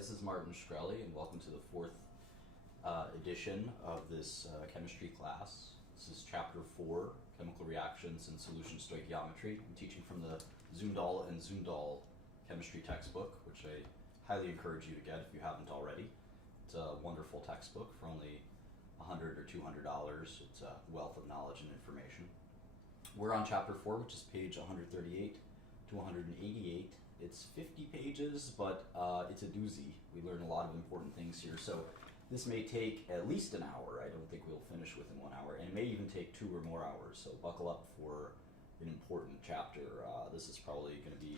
this is Martin Shkreli, and welcome to the fourth edition of this chemistry class. This is chapter 4, Chemical Reactions and Solution Stoichiometry. I'm teaching from the Zundal and Zundal chemistry textbook, which I highly encourage you to get if you haven't already. It's a wonderful textbook for only $100 or $200. It's a wealth of knowledge and information. We're on chapter 4, which is page 138 to 188. It's 50 pages, but it's a doozy. We learn a lot of important things here. So this may take at least an hour. I don't think we'll finish within 1 hour, and it may even take 2 or more hours. So buckle up for an important chapter. This is probably going to be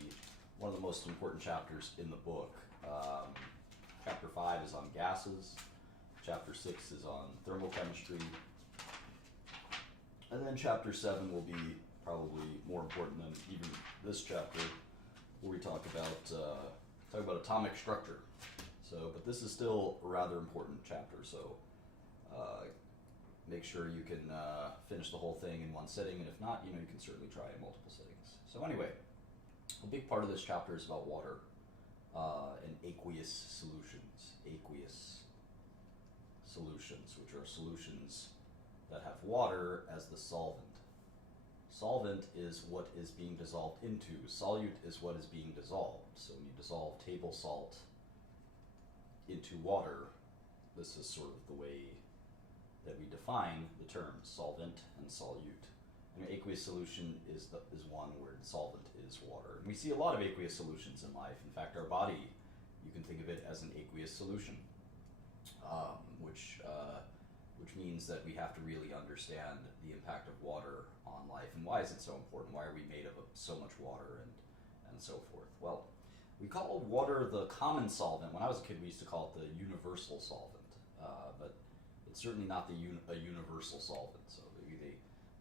one of the most important chapters in the book. Chapter 5 is on gases. Chapter 6 is on thermochemistry. And then chapter 7 will be probably more important than even this chapter, where we talk about atomic structure. So, but this is still a rather important chapter. So, make sure you can finish the whole thing in one sitting, and if not, you can certainly try in multiple sittings. So anyway, a big part of this chapter is about water and aqueous solutions. Aqueous solutions, which are solutions that have water as the solvent. Solvent is what is being dissolved into. Solute is what is being dissolved. So when you dissolve table salt into water, this is sort of the way that we define the terms solvent and solute. An aqueous solution is one where the solvent is water. And we see a lot of aqueous solutions in life. In fact, our body, you can think of it as an aqueous solution, which means that we have to really understand the impact of water on life and why is it so important? Why are we made of so much water and so forth? Well, we call water the common solvent. When I was a kid, we used to call it the universal solvent, but it's certainly not a universal solvent. So maybe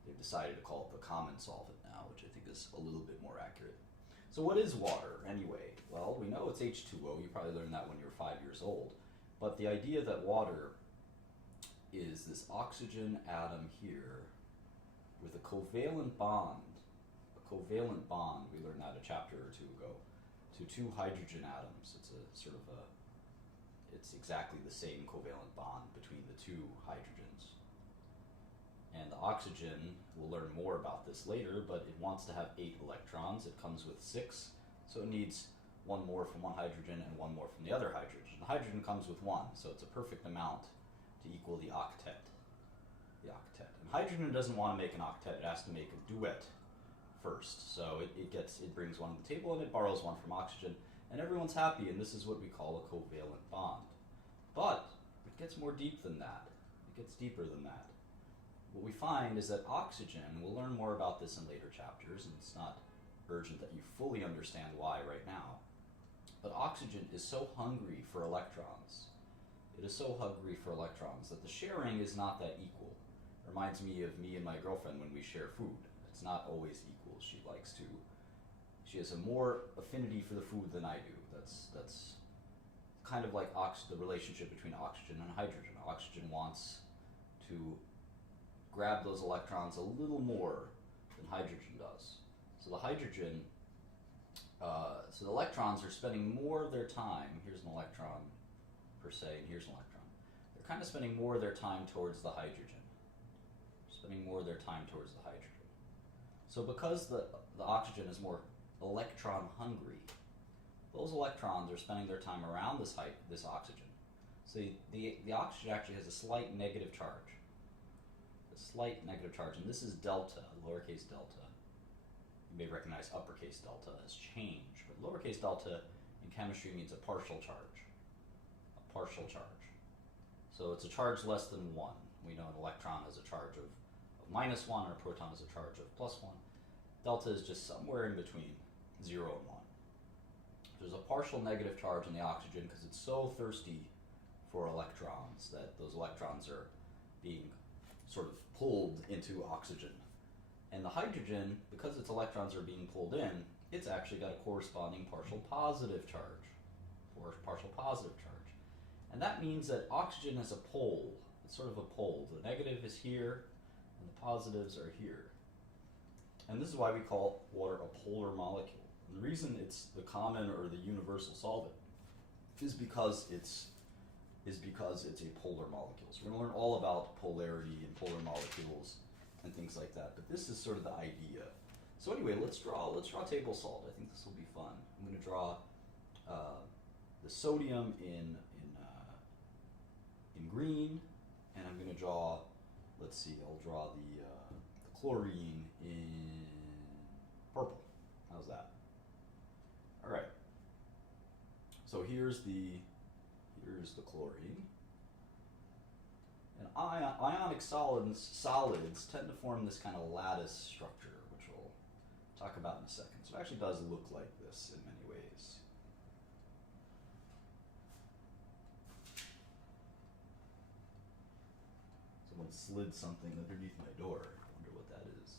they've decided to call it the common solvent now, which I think is a little bit more accurate. So what is water anyway? Well, we know it's H2O. You probably learned that when you were 5 years old. But the idea that water is this oxygen atom here with a covalent bond. A covalent bond, we learned that a chapter or two ago, to 2 hydrogen atoms. It's exactly the same covalent bond between the 2 hydrogens. And the oxygen, we'll learn more about this later, but it wants to have 8 electrons. It comes with 6, so it needs 1 more from one hydrogen and 1 more from the other hydrogen. The hydrogen comes with 1, so it's a perfect amount to equal the octet. And hydrogen doesn't want to make an octet, it has to make a duet first. So it brings 1 to the table and it borrows 1 from oxygen, and everyone's happy, and this is what we call a covalent bond. But it gets more deep than that. It gets deeper than that. What we find is that oxygen, we'll learn more about this in later chapters, and it's not urgent that you fully understand why right now, but oxygen is so hungry for electrons. It is so hungry for electrons that the sharing is not that equal. It reminds me of me and my girlfriend when we share food. It's not always equal. She has a more affinity for the food than I do. That's kind of like the relationship between oxygen and hydrogen. Oxygen wants to grab those electrons a little more than hydrogen does. So the electrons are spending more of their time, here's an electron per se, and here's an electron. They're kind of spending more of their time towards the hydrogen. So because the oxygen is more electron hungry, those electrons are spending their time around this oxygen. So the oxygen actually has a slight negative charge. And this is delta, lowercase delta. You may recognize uppercase delta as change, but lowercase delta in chemistry means a partial charge. So it's a charge less than 1. We know an electron has a charge of -1, or a proton has a charge of +1. Delta is just somewhere in between 0 and 1. There's a partial negative charge in the oxygen because it's so thirsty for electrons that those electrons are being sort of pulled into oxygen. And the hydrogen, because its electrons are being pulled in, it's actually got a corresponding partial positive charge. And that means that oxygen is a pole. It's sort of a pole. The negative is here, and the positives are here. And this is why we call water a polar molecule. And the reason it's the common or the universal solvent is because it's a polar molecule. So we're going to learn all about polarity and polar molecules and things like that. But this is sort of the idea. So anyway, let's draw table salt. I think this will be fun. I'm going to draw the sodium in green, and I'm going to draw. Let's see. I'll draw the chlorine in purple. How's that? All right. So here's the chlorine. And ionic solids tend to form this kind of lattice structure, which we'll talk about in a second. So it actually does look like this in many ways. Someone slid something underneath my door. I wonder what that is.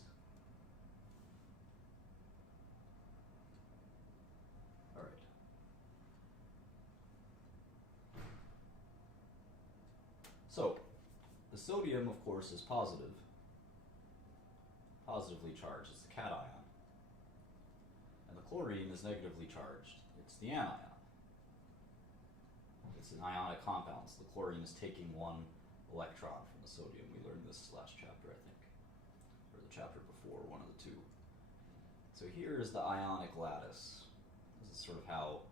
All right. So, the sodium, of course, is positively charged. It's the cation. And the chlorine is negatively charged. It's the anion. It's an ionic compound. So the chlorine is taking one electron from the sodium. We learned this last chapter, I think, or the chapter before, one of the two. So here is the ionic lattice. This is sort of how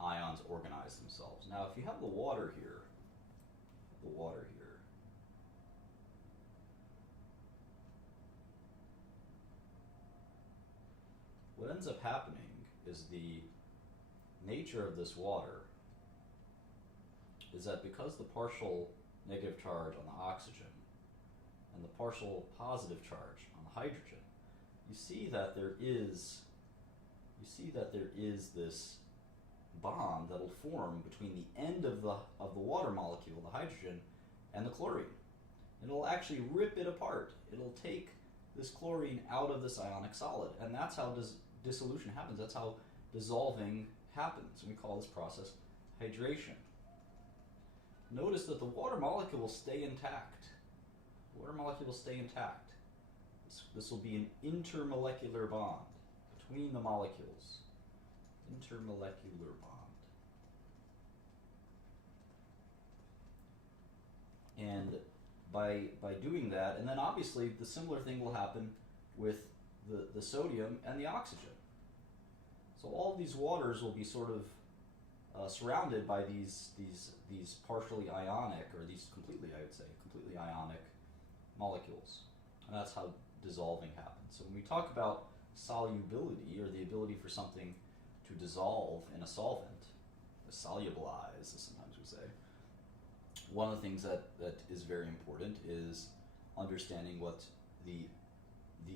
ions organize themselves. Now, if you have the water here, what ends up happening is the nature of this water is that because the partial negative charge on the oxygen and the partial positive charge on the hydrogen, you see that there is this bond that'll form between the end of the water molecule, the hydrogen, and the chlorine. It'll actually rip it apart. It'll take this chlorine out of this ionic solid, and that's how dissolution happens. That's how dissolving happens, and we call this process hydration. Notice that the water molecule will stay intact. Water molecule will stay intact. This will be an intermolecular bond between the molecules. Intermolecular bond. And by doing that, and then obviously the similar thing will happen with the sodium and the oxygen. So all of these waters will be sort of surrounded by these partially ionic, or these completely ionic molecules. And that's how dissolving happens. So when we talk about solubility, or the ability for something to dissolve in a solvent, solubilize, as sometimes we say, one of the things that is very important is understanding what the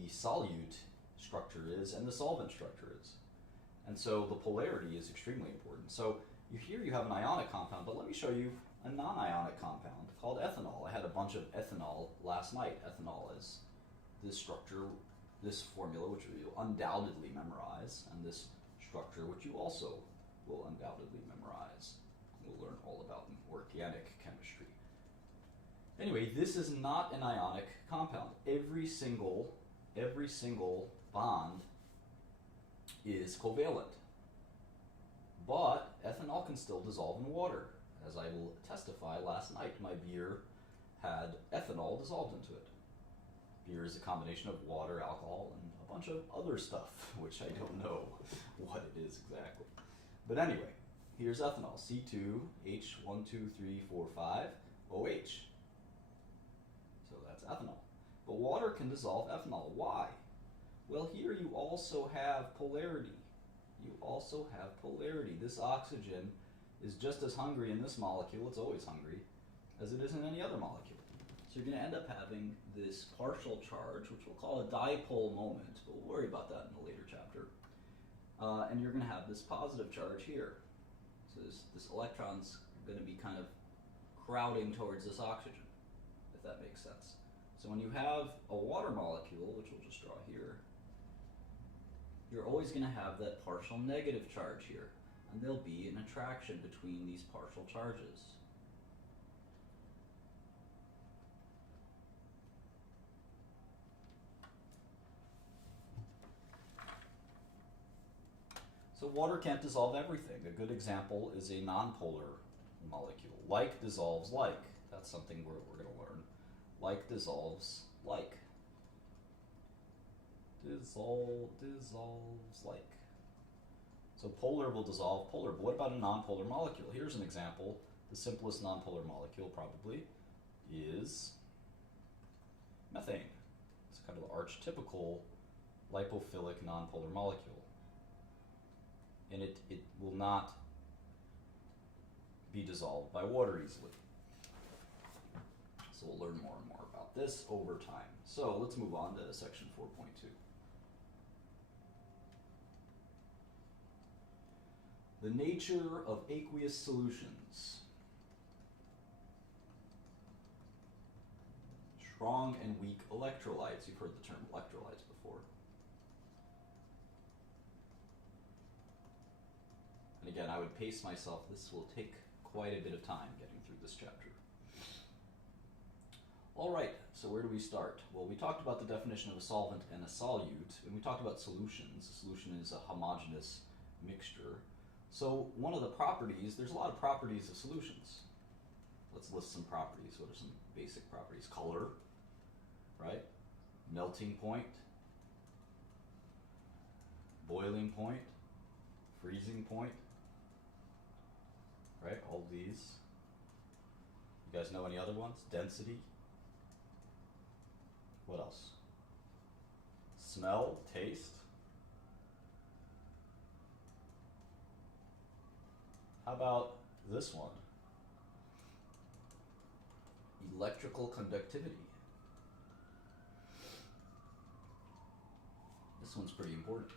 solute structure is and the solvent structure is. And so the polarity is extremely important. So here you have an ionic compound, but let me show you a non-ionic compound called ethanol. I had a bunch of ethanol last night. Ethanol is this structure, this formula, which you'll undoubtedly memorize, and this structure, which you also will undoubtedly memorize. We'll learn all about in organic chemistry. Anyway, this is not an ionic compound. Every single bond is covalent. But ethanol can still dissolve in water. As I will testify, last night my beer had ethanol dissolved into it. Beer is a combination of water, alcohol, and a bunch of other stuff, which I don't know what it is exactly. But anyway, here's ethanol, C2H123450H. So that's ethanol. But water can dissolve ethanol. Why? Well, here you also have polarity. This oxygen is just as hungry in this molecule, it's always hungry, as it is in any other molecule. So you're going to end up having this partial charge, which we'll call a dipole moment, but we'll worry about that in a later chapter. And you're going to have this positive charge here. So this electron's going to be kind of crowding towards this oxygen, if that makes sense. So when you have a water molecule, which we'll just draw here, you're always going to have that partial negative charge here, and there'll be an attraction between these partial charges. So So water can't dissolve everything. A good example is a nonpolar molecule. Like dissolves like. That's something we're going to learn. Like dissolves like. Dissolves like. So polar will dissolve polar, but what about a nonpolar molecule? Here's an example. The simplest nonpolar molecule probably is methane. It's kind of the archetypical lipophilic nonpolar molecule. And it will not be dissolved by water easily. So we'll learn more and more about this over time. So let's move on to section 4.2. The nature of aqueous solutions. Strong and weak electrolytes. You've heard the term electrolytes before. And again, I would pace myself. This will take quite a bit of time getting through this chapter. All right, so where do we start? Well, we talked about the definition of a solvent and a solute, and we talked about solutions. A solution is a homogeneous mixture. So one of the properties, there's a lot of properties of solutions. Let's list some properties. What are some basic properties? Color, right? Melting point, boiling point, freezing point, right? All these. You guys know any other ones? Density. What else? Smell, taste. How about this one? Electrical conductivity. This one's pretty important.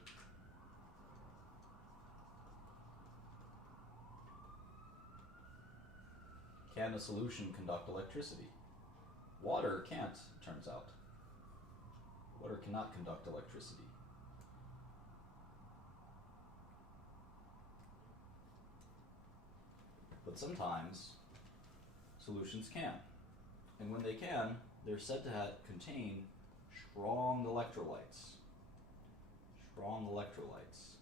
Can a solution conduct electricity? Water can't, it turns out. Water cannot conduct electricity. But sometimes solutions can. And when they can, they're said to contain strong electrolytes. Strong electrolytes.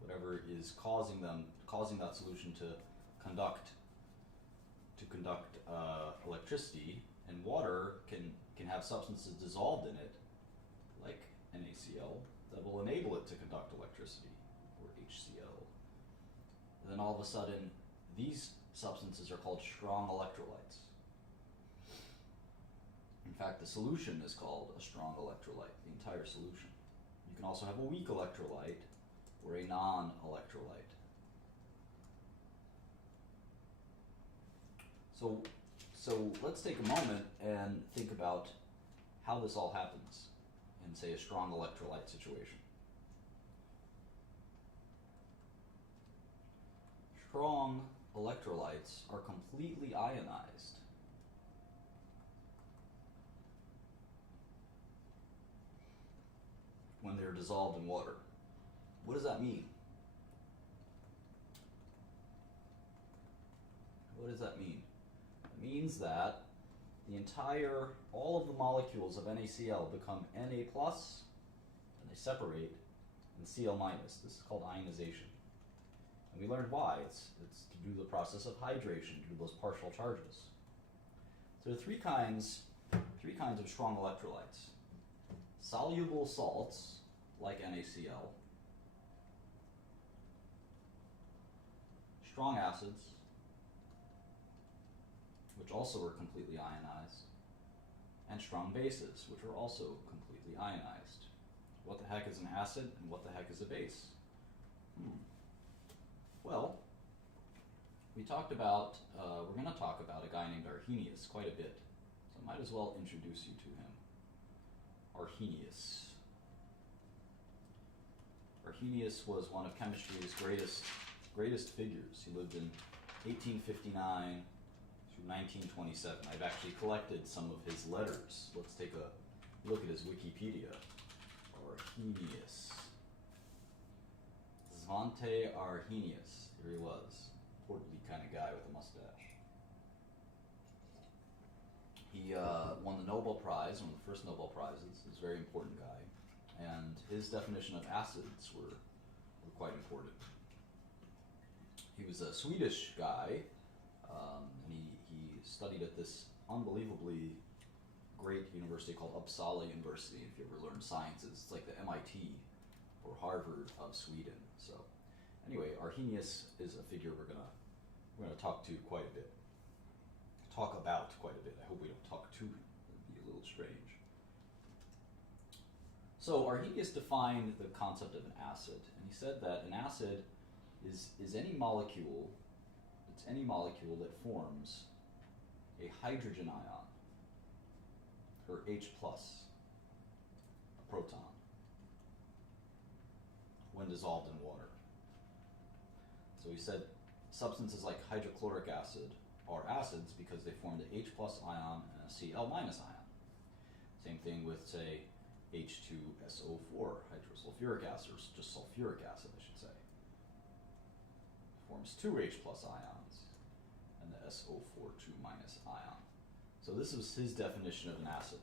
Whatever is causing that solution to conduct electricity, and water can have substances dissolved in it, like NaCl, that will enable it to conduct electricity, or HCl. And then all of a sudden, these substances are called strong electrolytes. In fact, the solution is called a strong electrolyte, the entire solution. You can also have a weak electrolyte or a non-electrolyte. So let's take a moment and think about how this all happens in, say, a strong electrolyte situation. Strong electrolytes are completely ionized. When they're dissolved in water. What does that mean? What does that mean? It means that all of the molecules of NaCl become Na+, and they separate, and Cl-. This is called ionization. And we learned why. It's to do the process of hydration, to do those partial charges. So there are three kinds of strong electrolytes. Soluble salts, like NaCl, strong acids, which also are completely ionized, and strong bases, which are also completely ionized. What the heck is an acid, and what the heck is a base? Well, we're going to talk about a guy named Arrhenius quite a bit, so I might as well introduce you to him. Arrhenius. Arrhenius was one of chemistry's greatest figures. He lived in 1859 through 1927. I've actually collected some of his letters. Let's take a look at his Wikipedia. Arrhenius. Svante Arrhenius. Here he was. Portly kind of guy with a mustache. He won the Nobel Prize, one of the first Nobel Prizes. He was a very important guy. and his definition of acids were quite important. He was a Swedish guy, and he studied at this unbelievably great university called Uppsala University. If you ever learned sciences, it's like the MIT or Harvard of Sweden. So anyway, Arrhenius is a figure we're gonna talk about quite a bit. I hope we don't talk too. It'd be a little strange. So Arrhenius defined the concept of an acid, and he said that an acid is any molecule. It's any molecule that forms a hydrogen ion, or H plus, a proton, when dissolved in water. So he said substances like hydrochloric acid are acids because they form the H plus ion and a Cl minus ion. Same thing with, say, H2SO4, hydrosulfuric acid, or just sulfuric acid, I should say. It forms two H plus ions and the SO4 2 minus ion. So this is his definition of an acid.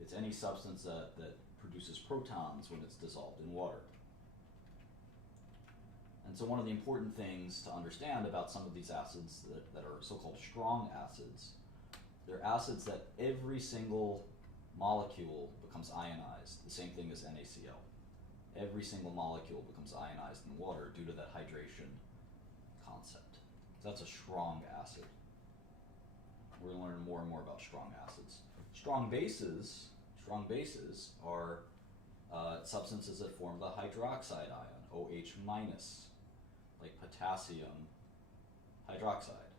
It's any substance that produces protons when it's dissolved in water. And so one of the important things to understand about some of these acids that are so-called strong acids, they're acids that every single molecule becomes ionized, the same thing as NaCl. Every single molecule becomes ionized in water due to that hydration concept. So that's a strong acid. We're going to learn more and more about strong acids. Strong bases are substances that form the hydroxide ion, OH minus, like potassium hydroxide,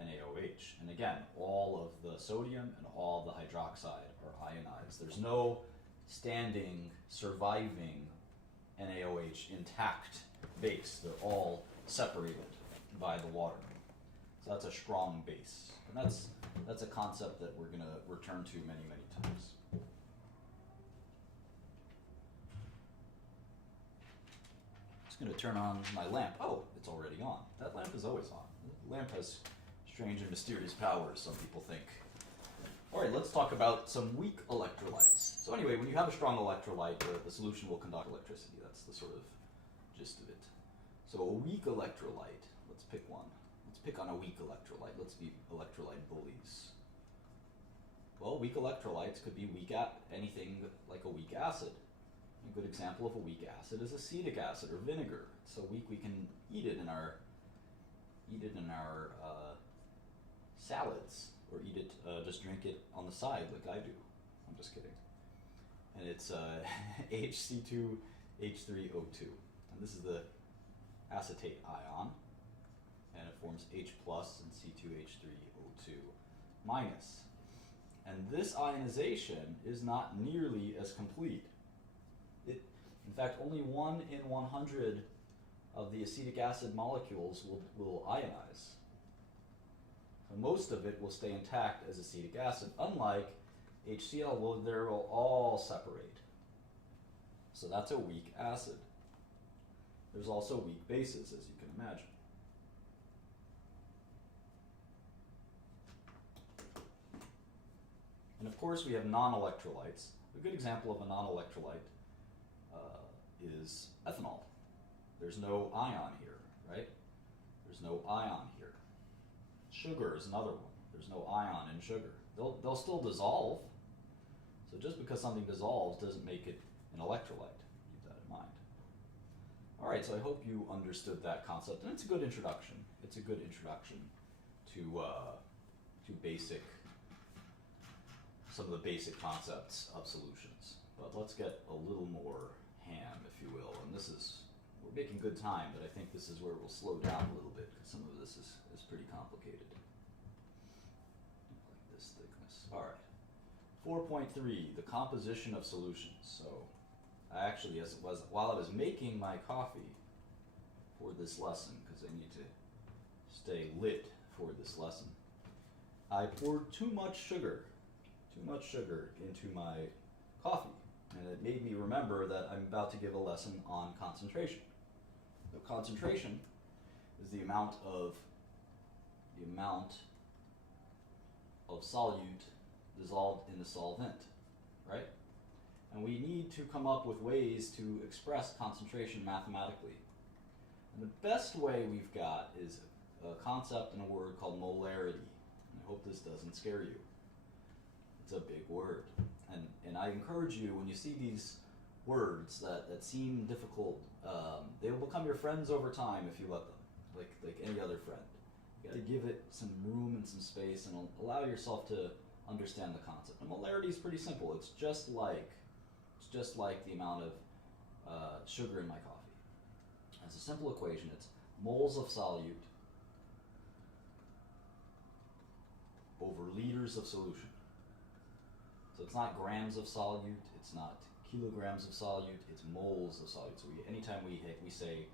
NaOH. And again, all of the sodium and all of the hydroxide are ionized. There's no standing, surviving NaOH intact base. They're all separated by the water. So that's a strong base. And that's a concept that we're going to return to many, many times. Going to turn on my lamp. Oh, it's already on. That lamp is always on. The lamp has strange and mysterious powers, some people think. All right, let's talk about some weak electrolytes. So anyway, when you have a strong electrolyte, the solution will conduct electricity. That's the sort of gist of it. So a weak electrolyte, let's pick one. Let's pick on a weak electrolyte. Let's be electrolyte bullies. Well, weak electrolytes could be weak at anything like a weak acid. A good example of a weak acid is acetic acid or vinegar. It's so weak we can eat it in our salads, or eat it, just drink it on the side like I do. I'm just kidding. And it's HC2H3O2, and this is the acetate ion, and it forms H plus and C2H3O2 minus. And this ionization is not nearly as complete. In fact, only 1 in 100 of the acetic acid molecules will ionize. So most of it will stay intact as acetic acid, unlike HCl, they will all separate. So that's a weak acid. There's also weak bases, as you can imagine. And of course, we have non-electrolytes. A good example of a non-electrolyte is ethanol. There's no ion here, right? There's no ion here. Sugar is another one. There's no ion in sugar. They'll still dissolve. So just because something dissolves doesn't make it an electrolyte. Keep that in mind. All right, so I hope you understood that concept, and it's a good introduction. It's a good introduction to some of the basic concepts of solutions. But let's get a little more ham, if you will. And we're making good time, but I think this is where we'll slow down a little bit, because some of this is pretty complicated. Like this thickness. All right. 4.3, the composition of solutions. So I actually, while I was making my coffee for this lesson, because I need to stay lit for this lesson, I poured too much sugar into my coffee. And it made me remember that I'm about to give a lesson on concentration. So concentration is the amount of solute dissolved in the solvent, right? And we need to come up with ways to express concentration mathematically. And the best way we've got is a concept in a word called molarity. And I hope this doesn't scare you. It's a big word. And I encourage you, when you see these words that seem difficult, they will become your friends over time if you let them, like any other friend. You got to give it some room and some space and allow yourself to understand the concept. And molarity is pretty simple. It's just like the amount of sugar in my coffee. It's a simple equation. It's moles of solute over liters of solution. So it's not grams of solute, it's not kilograms of solute, it's moles of solute. So anytime we say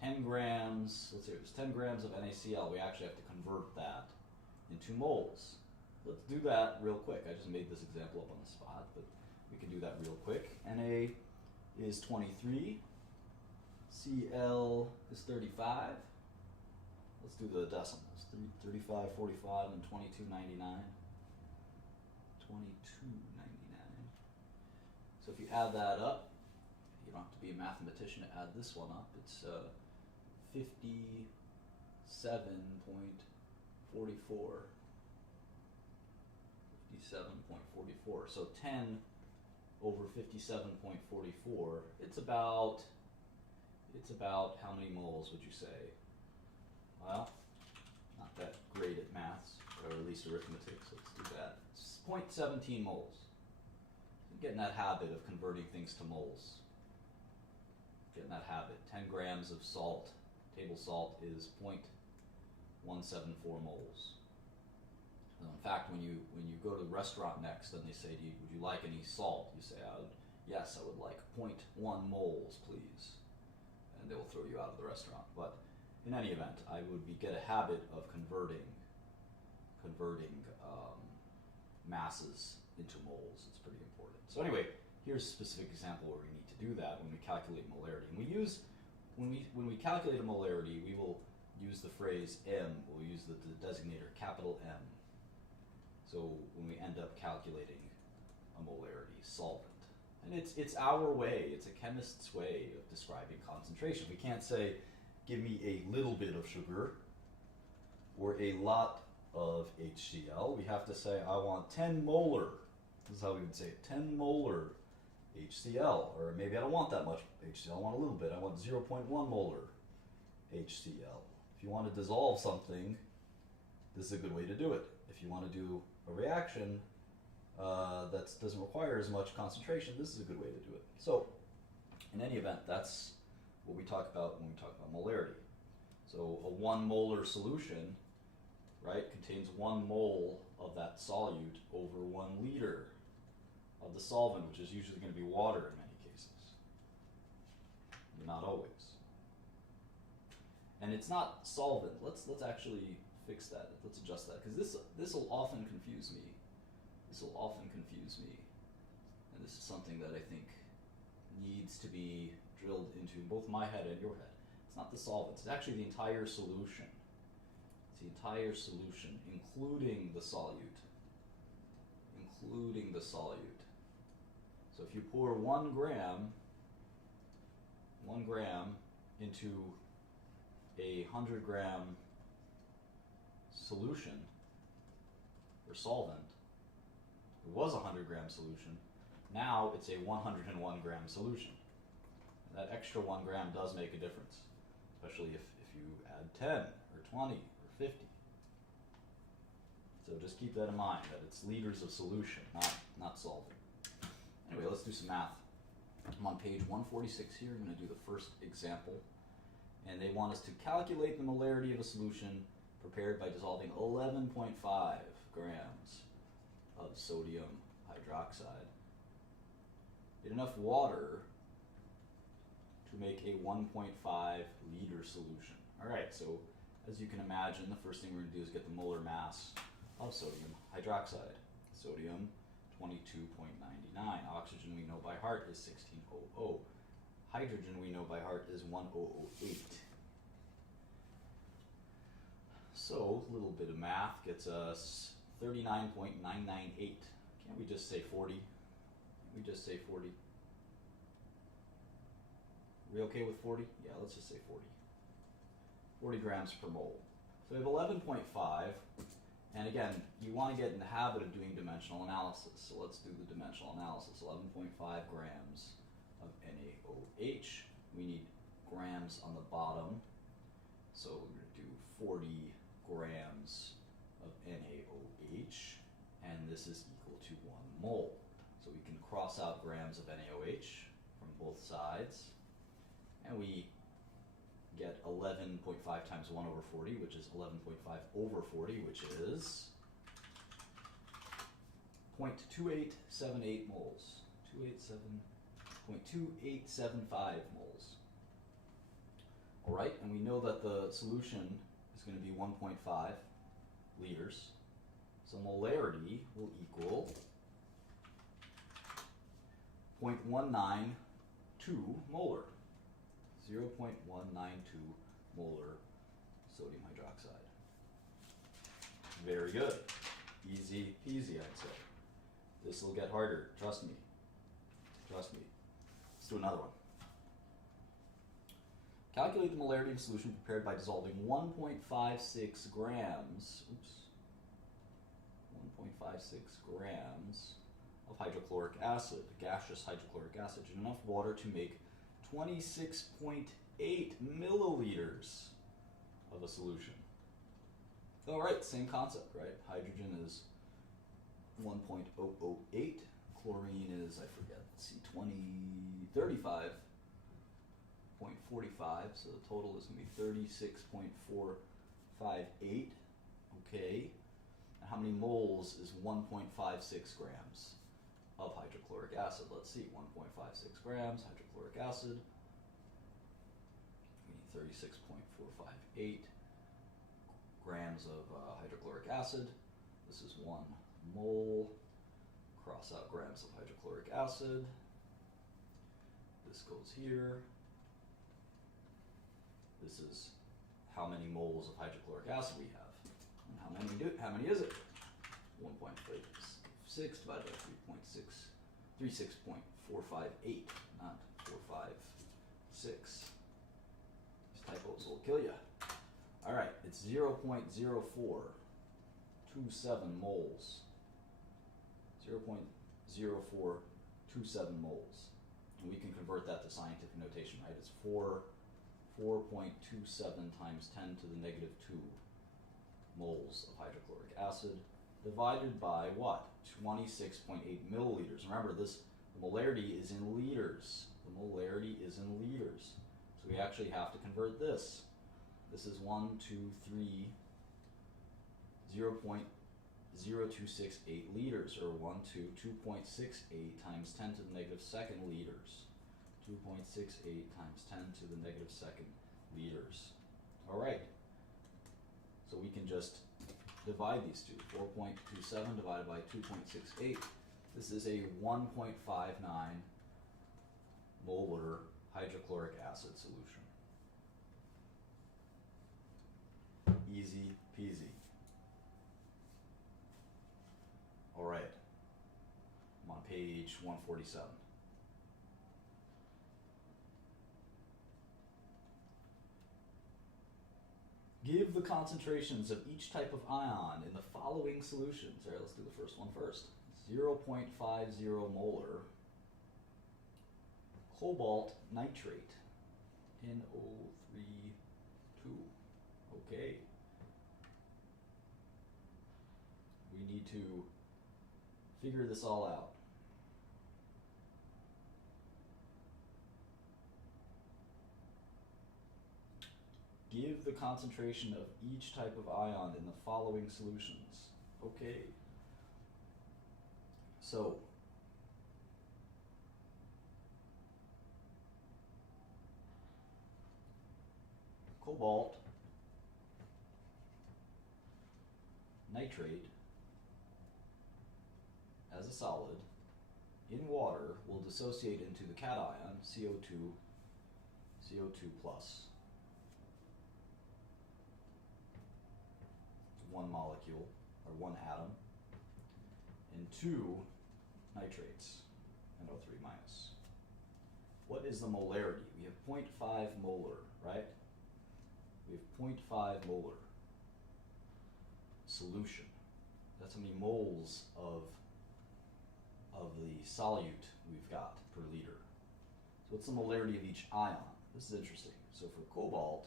10 grams, let's say it was 10 grams of NaCl, we actually have to convert that into moles. Let's do that real quick. I just made this example up on the spot, but we can do that real quick. Na is 23, Cl is 35. Let's do the decimals. 35, 45, and 22.99. 22.99. So if you add that up, you don't have to be a mathematician to add this one up. It's 57.44. 57.44. So 10 over 57.44. It's about how many moles would you say? Well, not that great at maths, or at least arithmetic, so let's do that. It's 0.17 moles. Get in that habit of converting things to moles. Get in that habit. 10 grams of salt, table salt, is 0.174 moles. In fact, when you go to the restaurant next and they say to you, would you like any salt? You say, yes, I would like 0.1 moles, please. And they will throw you out of the restaurant. But in any event, I would get a habit of converting masses into moles. It's pretty important. So anyway, here's a specific example where we need to do that when we calculate molarity. And when we calculate a molarity, we will use the phrase M. We'll use the designator capital M. So when we end up calculating a molarity solvent. And it's our way, it's a chemist's way of describing concentration. We can't say, give me a little bit of sugar or a lot of HCl. We have to say, I want 10 molar. This is how we would say it, 10 molar HCl. Or maybe I don't want that much HCl, I want a little bit. I want 0.1 molar HCl. If you want to dissolve something, this is a good way to do it. If you want to do a reaction that doesn't require as much concentration, this is a good way to do it. So, in any event, that's what we talk about when we talk about molarity. So, a 1 molar solution, right, contains 1 mole of that solute over 1 liter of the solvent, which is usually going to be water in many cases. Not always. And it's not solvent. Let's actually fix that. Let's adjust that, because this will often confuse me. And this is something that I think needs to be drilled into both my head and your head. It's not the solvent. It's actually the entire solution. It's the entire solution, including the solute. So if you pour 1 gram into a 100 gram solution or solvent, it was a 100 gram solution, now it's a 101 gram solution. And that extra 1 gram does make a difference, especially if you add 10 or 20 or 50. So just keep that in mind, that it's liters of solution, not solvent. Anyway, let's do some math. I'm on page 146 here. I'm going to do the first example. And they want us to calculate the molarity of a solution prepared by dissolving 11.5 grams of sodium hydroxide in enough water to make a 1.5 liter solution. Alright, so as you can imagine, the first thing we're going to do is get the molar mass of sodium hydroxide. Sodium, 22.99. Oxygen we know by heart is 1600. Hydrogen we know by heart is 1008. So, a little bit of math gets us 39.998. Can't we just say 40? We just say 40. We okay with 40? Yeah, let's just say 40. 40 grams per mole. So we have 11.5, and again, you want to get in the habit of doing dimensional analysis. So let's do the dimensional analysis. 11.5 grams of NaOH. We need grams on the bottom. So we're going to do 40 grams of NaOH, and this is equal to 1 mole. So we can cross out grams of NaOH from both sides, and we get 11.5 times 1 over 40, which is 11.5 over 40, which is 0.2878 moles. 0.2875 moles. All right, and we know that the solution is going to be 1.5 liters. So molarity will equal 0.192 molar. 0.192 molar sodium hydroxide. Very good. Easy peasy, I'd say. This will get harder. Trust me. Trust me. Let's do another one. Calculate the molarity of solution prepared by dissolving 1.56 grams. 1.56 grams of hydrochloric acid, gaseous hydrochloric acid, in enough water to make 26.8 milliliters of a solution. All right, same concept, right? Hydrogen is 1.008, chlorine is, I forget, let's see, 35.45, so the total is going to be 36.458, okay. And how many moles is 1.56 grams of hydrochloric acid? Let's see, 1.56 grams hydrochloric acid. We need 36.458 grams of hydrochloric acid. This is 1 mole. Cross out grams of hydrochloric acid. This goes here. This is how many moles of hydrochloric acid we have. And how many is it? 1.6 divided by 36.458, not 456. These typos will kill you. All right, it's 0.0427 moles. 0.0427 moles. And we can convert that to scientific notation, right? It's 4.27 times 10 to the negative 2 moles of hydrochloric acid divided by what? 26.8 milliliters. Remember, the molarity is in liters. The molarity is in liters. So we actually have to convert this. This is 0.0268 liters, or 2.68 times 10 to the negative second liters. 2.68 times 10 to the negative second liters. All right. So we can just divide these two. 4.27 divided by 2.68. This is a 1.59 molar hydrochloric acid solution. Easy peasy. All right. I'm on page 147. Give the concentrations of each type of ion in the following solutions. All right, let's do the first one first. 0.50 molar cobalt nitrate, NO32. Okay. We need to figure this all out. Give the concentration of each type of ion in the following solutions. Okay. So, cobalt nitrate as a solid in water will dissociate into the cation CO2 plus. One molecule, or one atom, and 2 nitrates, NO. 0.03 minus. What is the molarity? We have 0.5 molar, right? We have 0.5 molar solution. That's how many moles of the solute we've got per liter. So what's the molarity of each ion? This is interesting. So for cobalt,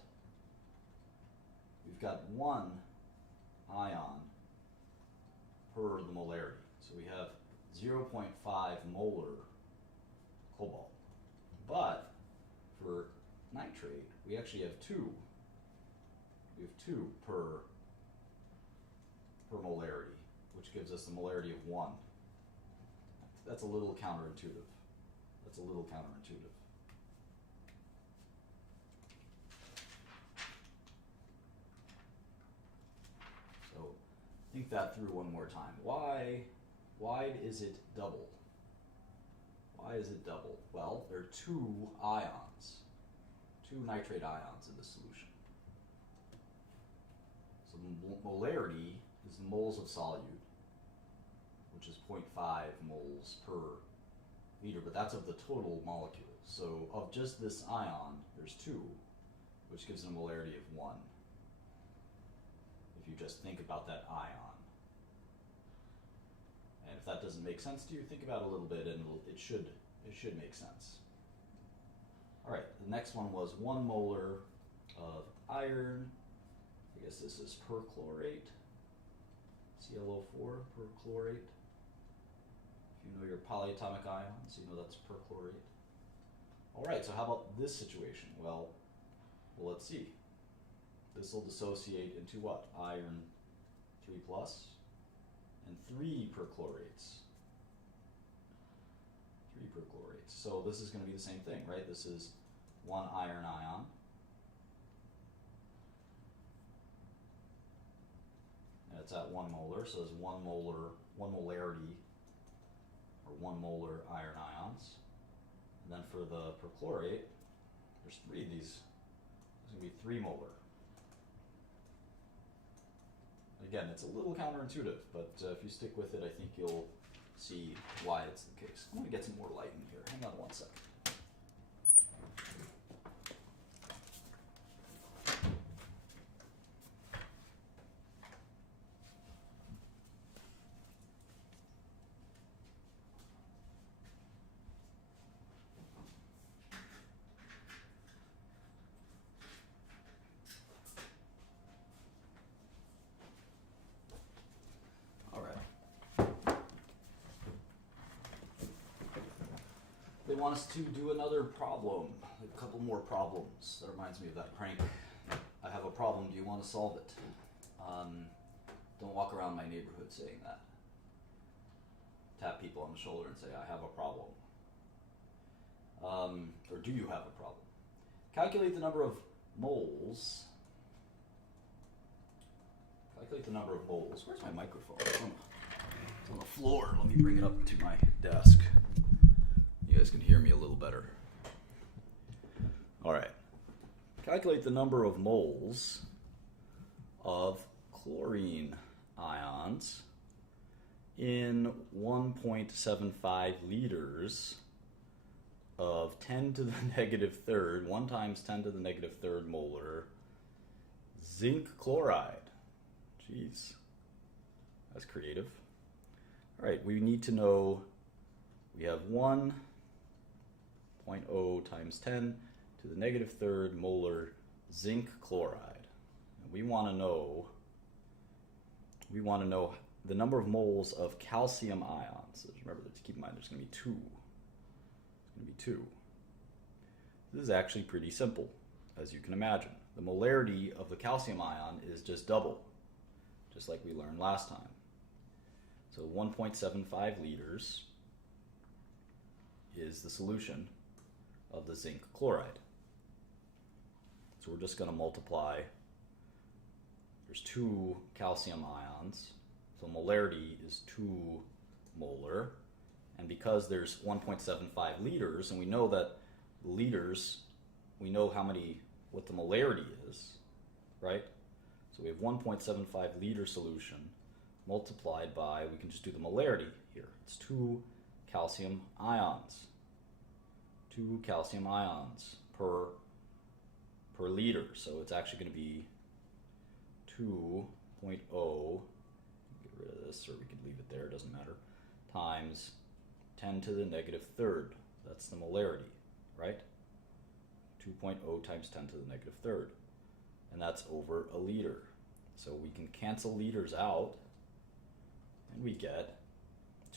we've got 1 ion per the molarity. So we have 0.5 molar cobalt. But for nitrate, we actually have 2. We have 2 per molarity, which gives us the molarity of 1. That's a little counterintuitive. That's a little counterintuitive. So think that through one more time. Why is it double? Why is it double? Well, there are 2 ions, 2 nitrate ions in this solution. So molarity is the moles of solute, which is 0.5 moles per liter, but that's of the total molecule. So of just this ion, there's 2, which gives it a molarity of 1. If you just think about that ion. And if that doesn't make sense to you, think about it a little bit and it should make sense. All right, the next one was 1 molar of iron. I guess this is perchlorate, ClO4 perchlorate. If you know your polyatomic ions, you know that's perchlorate. All right, so how about this situation? Well, let's see. This will dissociate into what? Iron 3 plus and 3 perchlorates. 3 perchlorates. So this is going to be the same thing, right? This is 1 iron ion. And it's at 1 molar, so there's 1 molarity, or 1 molar iron ions. And then for the perchlorate, there's 3 of these. There's going to be 3 molar. Again, it's a little counterintuitive, but if you stick with it, I think you'll see why it's the case. I'm going to get some more light in here. Hang on one second. They want us to do another problem, a couple more problems. That reminds me of that prank. I have a problem, do you want to solve it? Don't walk around my neighborhood saying that. Tap people on the shoulder and say, I have a problem. Or do you have a problem? Calculate the number of moles. Calculate the number of moles. Where's my microphone? It's on the floor. Let me bring it up to my desk. You guys can hear me a little better. All right. Calculate the number of moles of chlorine ions in 1.75 liters of 10 to the negative third, 1 times 10 to the negative third molar zinc chloride. Jeez. That's creative. All right, we need to know, we have 1.0 times 10 to the negative third molar zinc chloride. And we want to know the number of moles of calcium ions. Remember, to keep in mind, there's going to be 2. There's going to be 2. This is actually pretty simple, as you can imagine. The molarity of the calcium ion is just double, just like we learned last time. So 1.75 liters is the solution of the zinc chloride. So we're just going to multiply. There's 2 calcium ions, so molarity is 2 molar. And because there's 1.75 liters, and we know that liters, we know what the molarity is, right? So we have 1.75 liter solution multiplied by, we can just do the molarity here. It's 2 calcium ions. 2 calcium ions per liter. So it's actually going to be 2.0, get rid of this, or we could leave it there, doesn't matter, times 10 to the negative third. That's the molarity, right? 2.0 times 10 to the negative third. And that's over a liter. So we can cancel liters out, and we get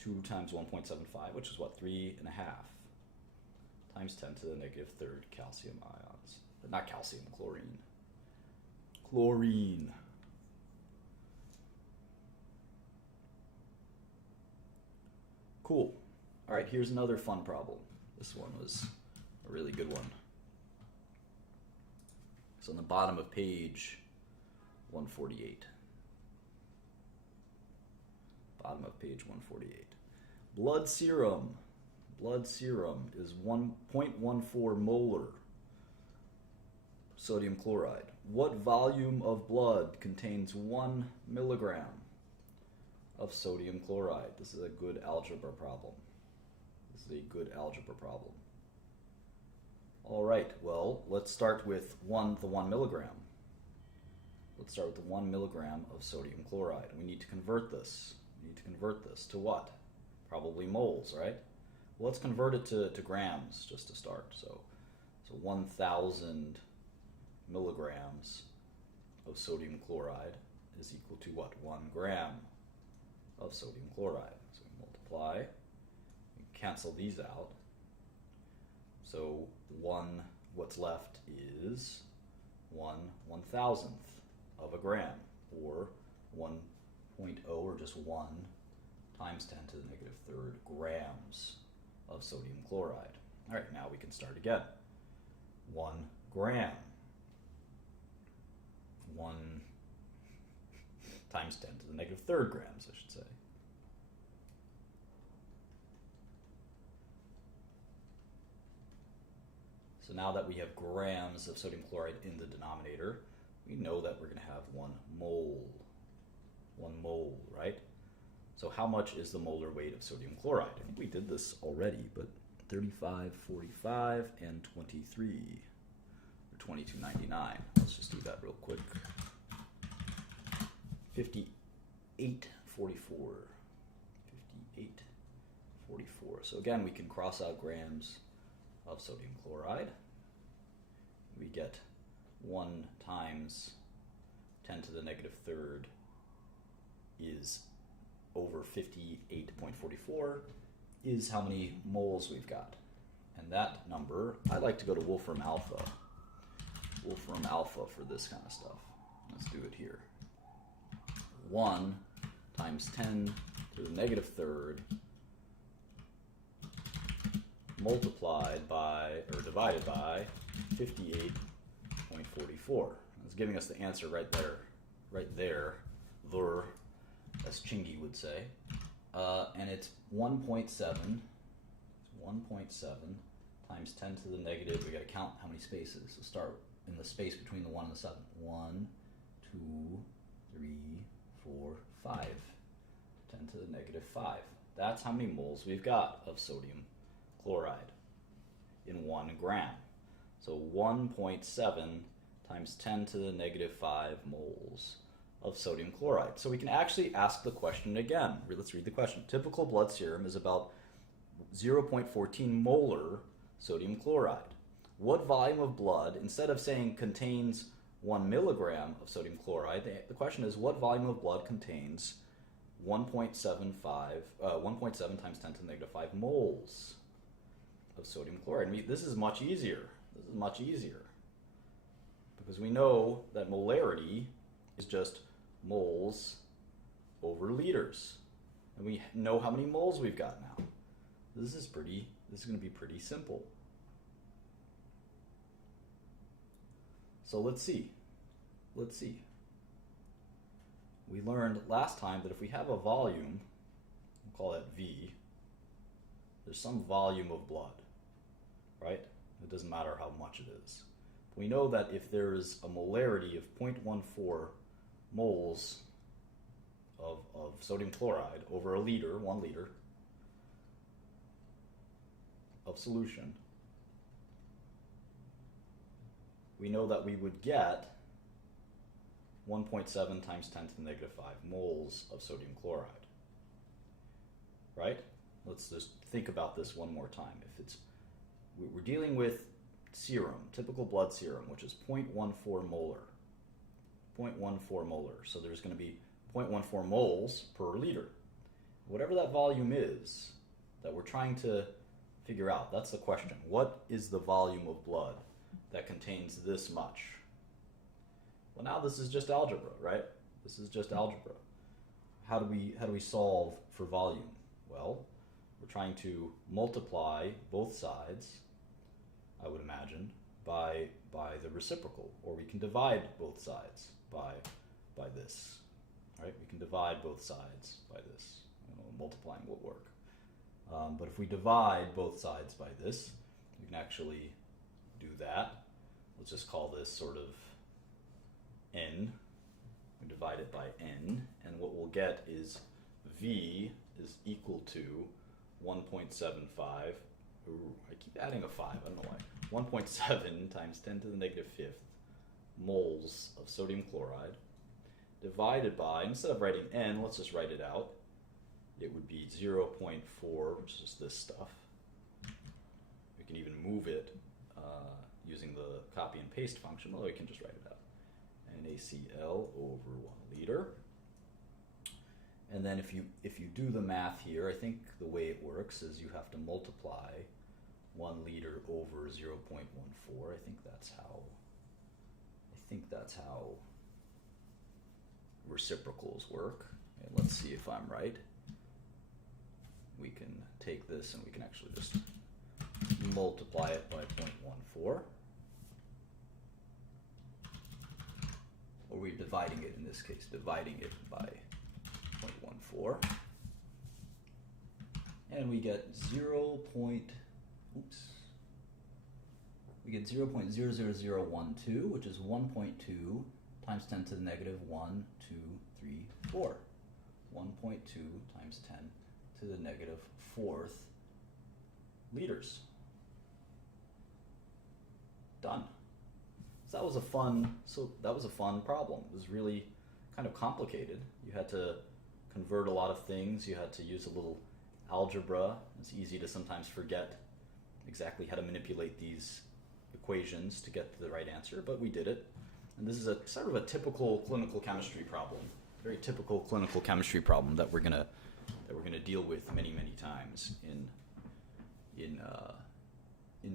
2 times 1.75, which is what, 3.5 times 10 to the negative third calcium ions. But not calcium, chlorine. Chlorine. Cool. All right, here's another fun problem. This one was a really good one. It's on the bottom of page 148. Bottom of page 148. Blood serum. Blood serum is 1.14 molar sodium chloride. What volume of blood contains 1 milligram of sodium chloride? This is a good algebra problem. This is a good algebra problem. All right, well, let's start with the 1 milligram. Let's start with the 1 milligram of sodium chloride. We need to convert this. We need to convert this to what? Probably moles, right? Well, let's convert it to grams just to start. So 1,000 milligrams of sodium chloride is equal to what? 1 gram of sodium chloride. So we multiply, we cancel these out. So what's left is 1/1000th of a gram, or 1.0, or just 1 times 10 to the negative third grams of sodium chloride. All right, now we can start again. 1 gram. 1 times 10 to the negative third grams, I should say. So now that we have grams of sodium chloride in the denominator, we know that we're going to have 1 mole. 1 mole, right? So how much is the molar weight of sodium chloride? I think we did this already, but 35, 45, and 23, or 22.99. Let's just do that real quick. 58.44. 58.44. So again, we can cross out grams of sodium chloride. We get 1 times 10 to the negative third is over 58.44 is how many moles we've got. And that number, I like to go to Wolfram Alpha. Wolfram Alpha for this kind of stuff. Let's do it here. 1 times 10 to the negative third multiplied by, or divided by, 58.44. It's giving us the answer right there, as Chingy would say. And it's 1.7, it's 1.7 times 10 to the negative, we gotta count how many spaces. So start in the space between the 1 and the 7. 1, 2, 3, 4, 5. 10 to the negative 5. That's how many moles we've got of sodium chloride in 1 gram. So 1.7 times 10 to the negative 5 moles of sodium chloride. So we can actually ask the question again. Let's read the question. Typical blood serum is about 0.14 molar sodium chloride. What volume of blood, instead of saying contains 1 milligram of sodium chloride, the question is what volume of blood contains 1.7 times 10 to the negative 5 moles of sodium chloride. This is much easier. This is much easier. Because we know that molarity is just moles over liters. And we know how many moles we've got now. This is going to be pretty simple. So let's see. We learned last time that if we have a volume, we'll call that V, there's some volume of blood, right? It doesn't matter how much it is. We know that if there's a molarity of 0.14 moles of sodium chloride over a liter, 1 liter, of solution, we know that we would get 1.7 times 10 to the negative 5 moles of sodium chloride. Right? Let's just think about this one more time. If it's, we're dealing with serum, typical blood serum, which is 0.14 molar. 0.14 molar. So there's going to be 0.14 moles per liter. Whatever that volume is that we're trying to figure out, that's the question. What is the volume of blood that contains this much? Well, now this is just algebra, right? This is just algebra. How do we solve for volume? Well, we're trying to multiply both sides, I would imagine, by the reciprocal, or we can divide both sides by this, right? We can divide both sides by this. Multiplying will work. But if we divide both sides by this, we can actually do that. Let's just call this sort of n. We divide it by n, and what we'll get is V is equal to 1.75. Ooh, I keep adding a 5, I don't know why. 1.7 times 10 to the negative 5th moles of sodium chloride divided by, instead of writing n, let's just write it out. It would be 0.4, which is this stuff. We can even move it using the copy and paste function, although we can just write it out. NaCl over 1 liter. And then if you do the math here, I think the way it works is you have to multiply 1 liter over 0.14. I think that's how reciprocals work. And let's see if I'm right. We can take this and we can actually just multiply it by 0.14. Or we're dividing it in this case, dividing it by 0.14. And we get 0.00012, which is 1.2 times 10 to the negative 1, 2, 3, 4. 1.2 times 10 to the negative 4th liters. Done. So that was a fun problem. It was really kind of complicated. You had to convert a lot of things. You had to use a little algebra. It's easy to sometimes forget exactly how to manipulate these equations to get to the right answer, but we did it. And this is a sort of a typical clinical chemistry problem. Very typical clinical chemistry problem that we're gonna deal with many times in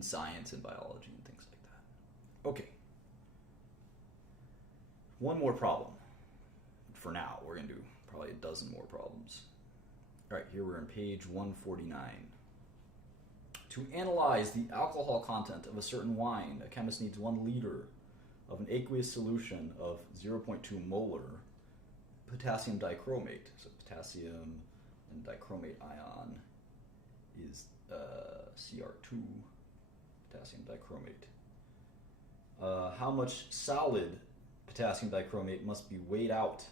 science and biology and things like that. Okay. One more problem. For now, we're going to do probably a dozen more problems. All right, here we're on page 149. To analyze the alcohol content of a certain wine, a chemist needs 1 liter of an aqueous solution of 0.2 molar potassium dichromate. So potassium and dichromate ion is Cr2, potassium dichromate. How much solid potassium dichromate must be weighed out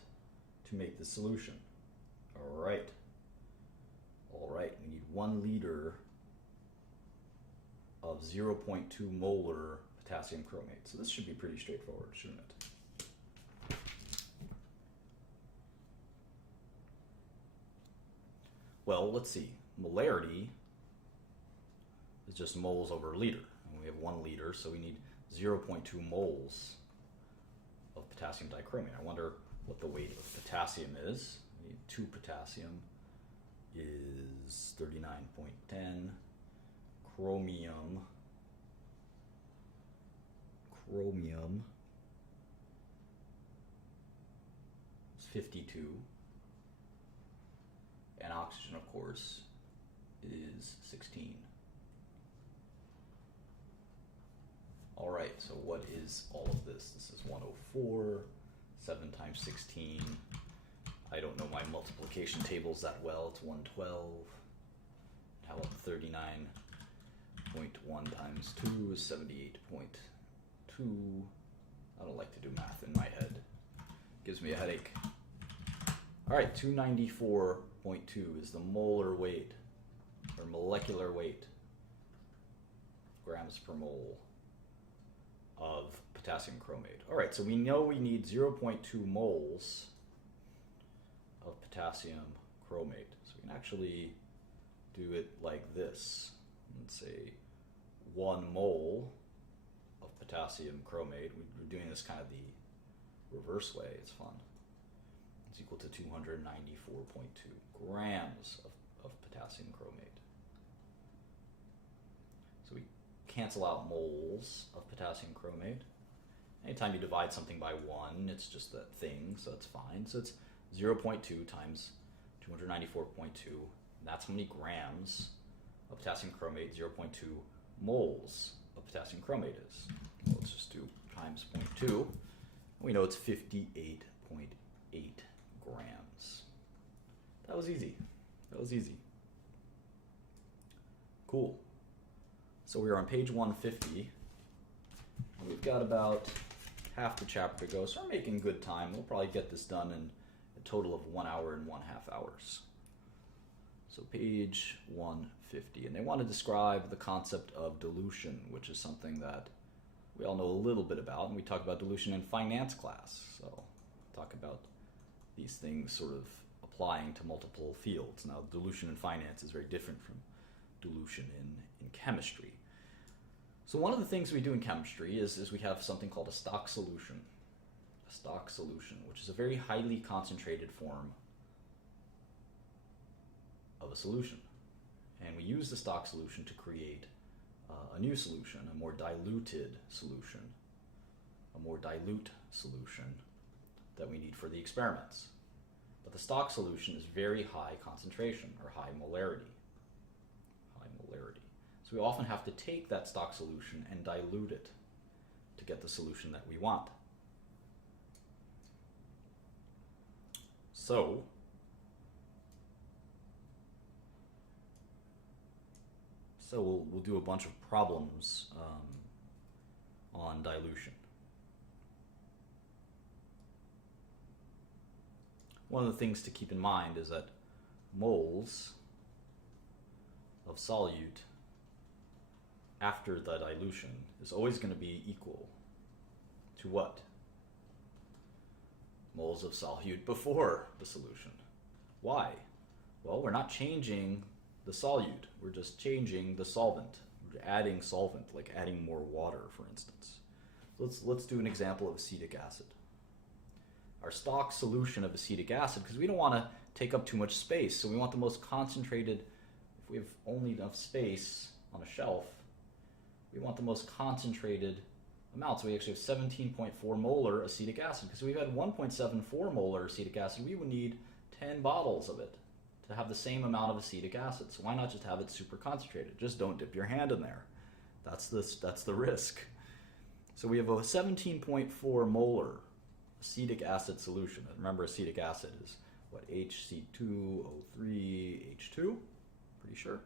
to make the solution? All right, we need 1 liter of 0.2 molar potassium chromate. So this should be pretty straightforward, shouldn't it? Well, let's see. Molarity is just moles over a liter. And we have 1 liter, so we need 0.2 moles of potassium dichromate. I wonder what the weight of potassium is. We need 2 potassium is 39.10. Chromium is 52. And oxygen, of course, is 16. All right, so what is all of this? This is 104, 7 times 16. I don't know my multiplication tables that well. It's 112. How about 39.1 times 2 is 78.2. I don't like to do math in my head. Gives me a headache. All right, 294.2 is the molar weight, or molecular weight, grams per mole of potassium chromate. All right, so we know we need 0.2 moles of potassium chromate. So we can actually do it like this. Let's say 1 mole of potassium chromate. We're doing this kind of the reverse way. It's fun. It's equal to 294.2 grams of potassium chromate. So we cancel out moles of potassium chromate. Anytime you divide something by 1, it's just that thing, so it's fine. So it's 0.2 times 294.2. That's how many grams of potassium chromate 0.2 moles of potassium chromate is. Well, let's just do times 0.2. We know it's 58.8 grams. That was easy. That was easy. Cool. So we are on page 150. And we've got about half the chapter to go, so we're making good time. We'll probably get this done in a total of 1 hour and 1/2 hours. So page 150, and they want to describe the concept of dilution, which is something that we all know a little bit about, and we talk about dilution in finance class. So talk about these things sort of applying to multiple fields. Now, dilution in finance is very different from dilution in chemistry. So one of the things we do in chemistry is we have something called a stock solution. A stock solution, which is a very highly concentrated form of a solution. And we use the stock solution to create a new solution, a more diluted solution, a more dilute solution that we need for the experiments. But the stock solution is very high concentration, or high molarity. High molarity. So we often have to take that stock solution and dilute it to get the solution that we want. So we'll do a bunch of problems on dilution. One of the things to keep in mind is that moles of solute after the dilution is always going to be equal to what? Moles of solute before the solution. Why? Well, we're not changing the solute, we're just changing the solvent. We're adding solvent, like adding more water, for instance. Let's do an example of acetic acid. Our stock solution of acetic acid, because we don't want to take up too much space, so we want the most concentrated. If we have only enough space on a shelf, we want the most concentrated amount. So we actually have 17.4 molar acetic acid. Because if we had 1.74 molar acetic acid, we would need 10 bottles of it to have the same amount of acetic acid. So why not just have it super concentrated? Just don't dip your hand in there. That's the risk. So we have a 17.4 molar acetic acid solution. And remember, acetic acid is what, HC2O3H2? Pretty sure.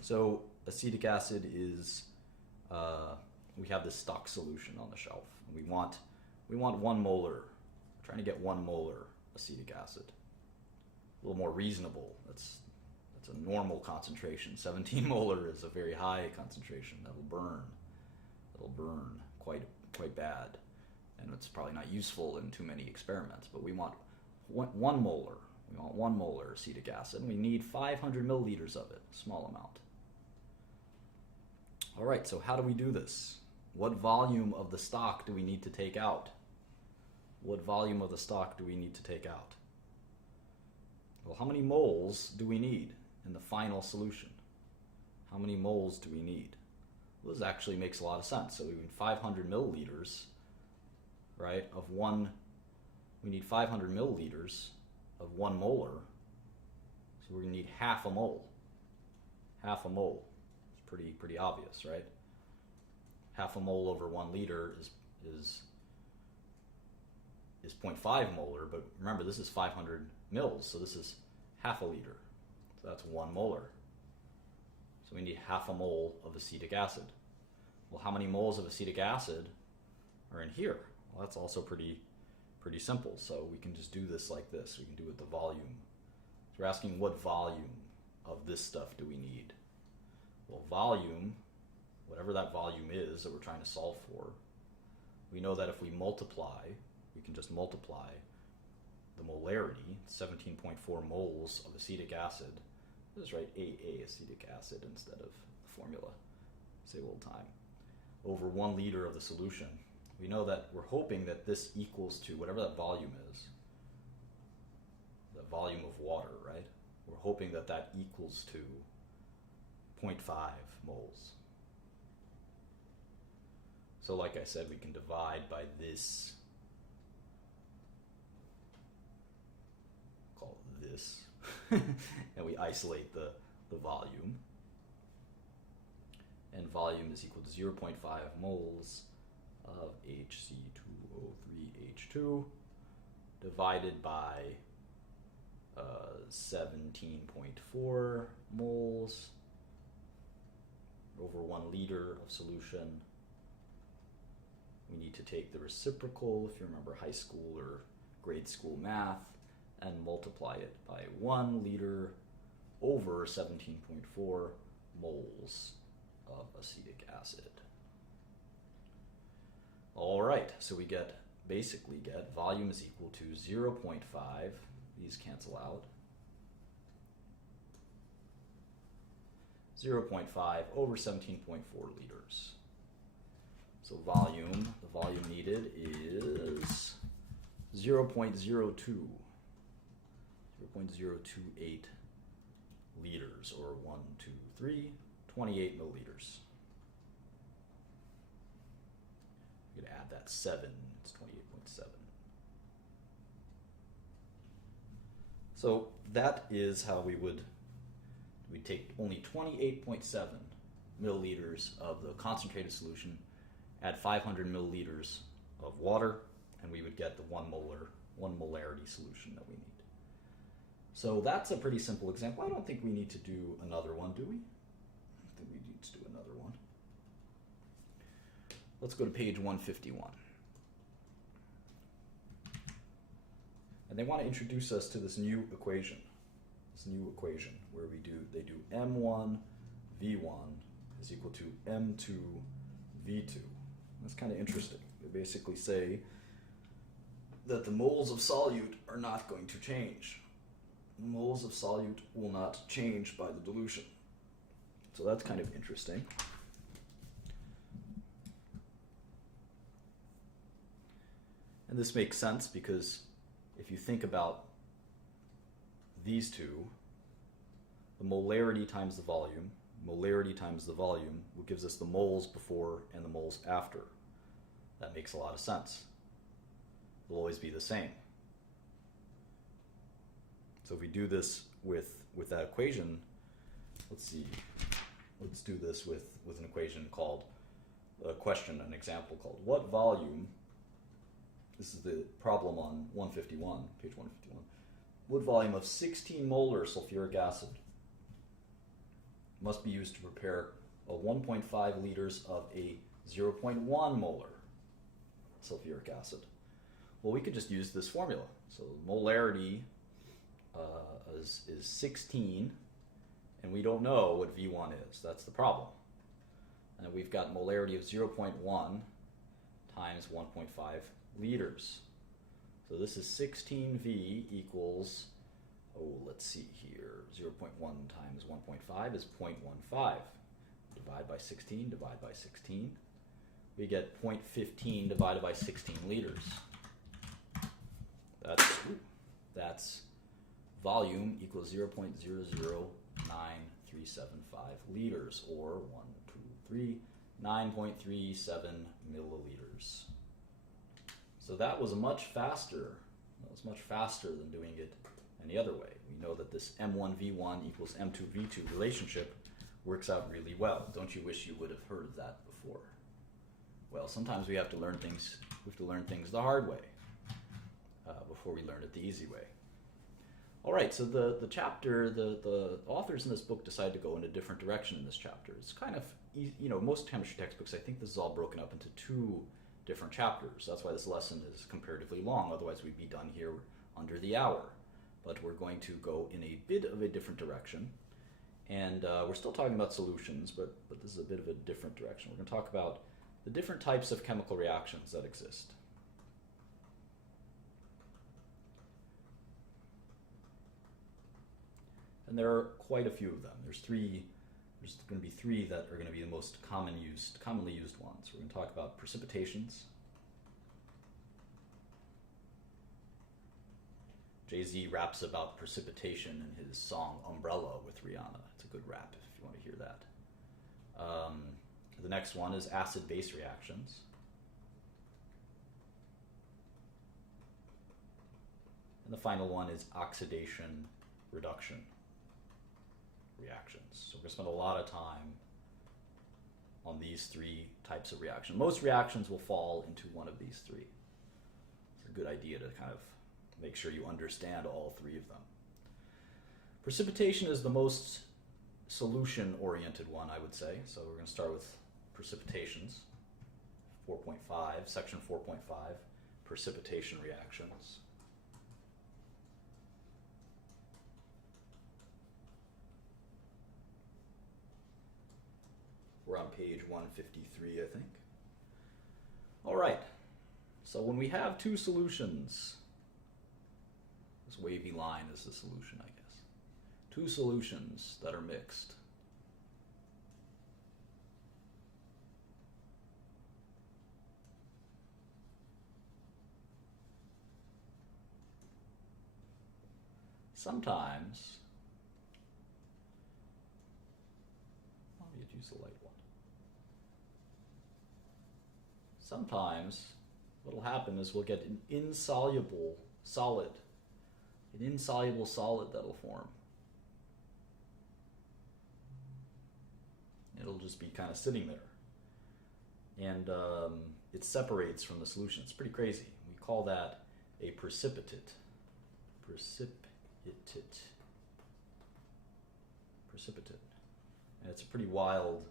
So acetic acid is, we have this stock solution on the shelf. We want 1 molar. We're trying to get 1 molar acetic acid. A little more reasonable. That's a normal concentration. 17 molar is a very high concentration. That'll burn quite bad, and it's probably not useful in too many experiments. But we want 1 molar. We want 1 molar acetic acid, and we need 500 milliliters of it. Small amount. All right. So how do we do this? What volume of the stock do we need to take out? What volume of the stock do we need to take out? Well, how many moles do we need in the final solution? How many moles do we need? Well, this actually makes a lot of sense. So we need 500 milliliters, right, of one. We need 500 milliliters of 1 molar. So we're going to need half a mole. Half a mole. It's pretty obvious, right? Half a mole over 1 liter is 0.5 molar, but remember, this is 500 mils, so this is half a liter. So that's 1 molar. So we need half a mole of acetic acid. Well, how many moles of acetic acid are in here? Well, that's also pretty simple. So we can just do this like this. We can do it with the volume. So we're asking, what volume of this stuff do we need? Well, volume whatever that volume is that we're trying to solve for, we know that if we multiply, we can just multiply the molarity, 17.4 moles of acetic acid. Let's write AA, acetic acid, instead of the formula. Save a little time. Over 1 liter of the solution. We know that we're hoping that this equals to whatever that volume is, the volume of water, right? We're hoping that that equals to 0.5 moles. So like I said, we can divide by this, call it this, and we isolate the volume. And volume is equal to 0.5 moles of HC2O3H2 divided by 17.4 moles over 1 liter of solution. We need to take the reciprocal, if you remember high school or grade school math, and multiply it by 1 liter over 17.4 moles of acetic acid. All right, so we basically get volume is equal to 0.5, these cancel out, 0.5 over 17.4 liters. So the volume needed is 0.028 liters, or 28 milliliters. I'm going to add that 7, it's 28.7. So that is how we'd take only 28.7 milliliters of the concentrated solution, add 500 milliliters of water, and we would get the 1 molarity solution that we need. So that's a pretty simple example. I don't think we need to do another one, do we? I don't think we need to do another one. Let's go to page 151. And they want to introduce us to this new equation. Where they do M1 V1 is equal to M2 V2. That's kind of interesting. They basically say that the moles of solute are not going to change. The moles of solute will not change by the dilution. So that's kind of interesting. And this makes sense because if you think about these two, the molarity times the volume what gives us the moles before and the moles after. That makes a lot of sense. It'll always be the same. So if we do this with that equation, let's do this with an equation called an example called what volume, this is the problem on 151, page 151, what volume of 16 molar sulfuric acid must be used to prepare a 1.5 liters of a 0.1 molar sulfuric acid? Well, we could just use this formula. So molarity is 16, and we don't know what V1 is. That's the problem. And we've got molarity of 0.1 times 1.5 liters. So this is 16V equals, let's see here, 0.1 times 1.5 is 0.15. Divide by 16, divide by 16. We get 0.15 divided by 16 liters. That's volume equals 0.009375 liters, or 9.37 milliliters. So that was much faster. That was much faster than doing it any other way. We know that this M1V1 equals M2V2 relationship works out really well. Don't you wish you would have heard of that before? Well, sometimes we have to learn things. We have to learn things the hard way before we learn it the easy way. All right, so the chapter, the authors in this book decided to go in a different direction in this chapter. It's kind of, most chemistry textbooks, I think this is all broken up into 2 different chapters. That's why this lesson is comparatively long. Otherwise, we'd be done here under the hour. But we're going to go in a bit of a different direction. And we're still talking about solutions, but this is a bit of a different direction. We're going to talk about the different types of chemical reactions that exist. And there are quite a few of them. There's going to be three that are going to be the most commonly used ones. We're going to talk about precipitations. Jay-Z raps about precipitation in his song Umbrella with Rihanna. It's a good rap if you want to hear that. The next one is acid-base reactions. And the final one is oxidation-reduction reactions. So we're going to spend a lot of time on these three types of reaction. Most reactions will fall into one of these three. It's a good idea to kind of make sure you understand all three of them. Precipitation is the most solution-oriented one, I would say. So we're going to start with precipitations. 4.5, section 4.5, precipitation reactions. We're on page 153, I think. All right. So when we have two solutions, this wavy line is the solution, I guess. Two solutions that are mixed. Sometimes, let me use the light one. Sometimes what will happen is we'll get an insoluble solid that'll form. It'll just be kind of sitting there. And it separates from the solution. It's pretty crazy. We call that a precipitate. Precipitate. And it's a pretty wild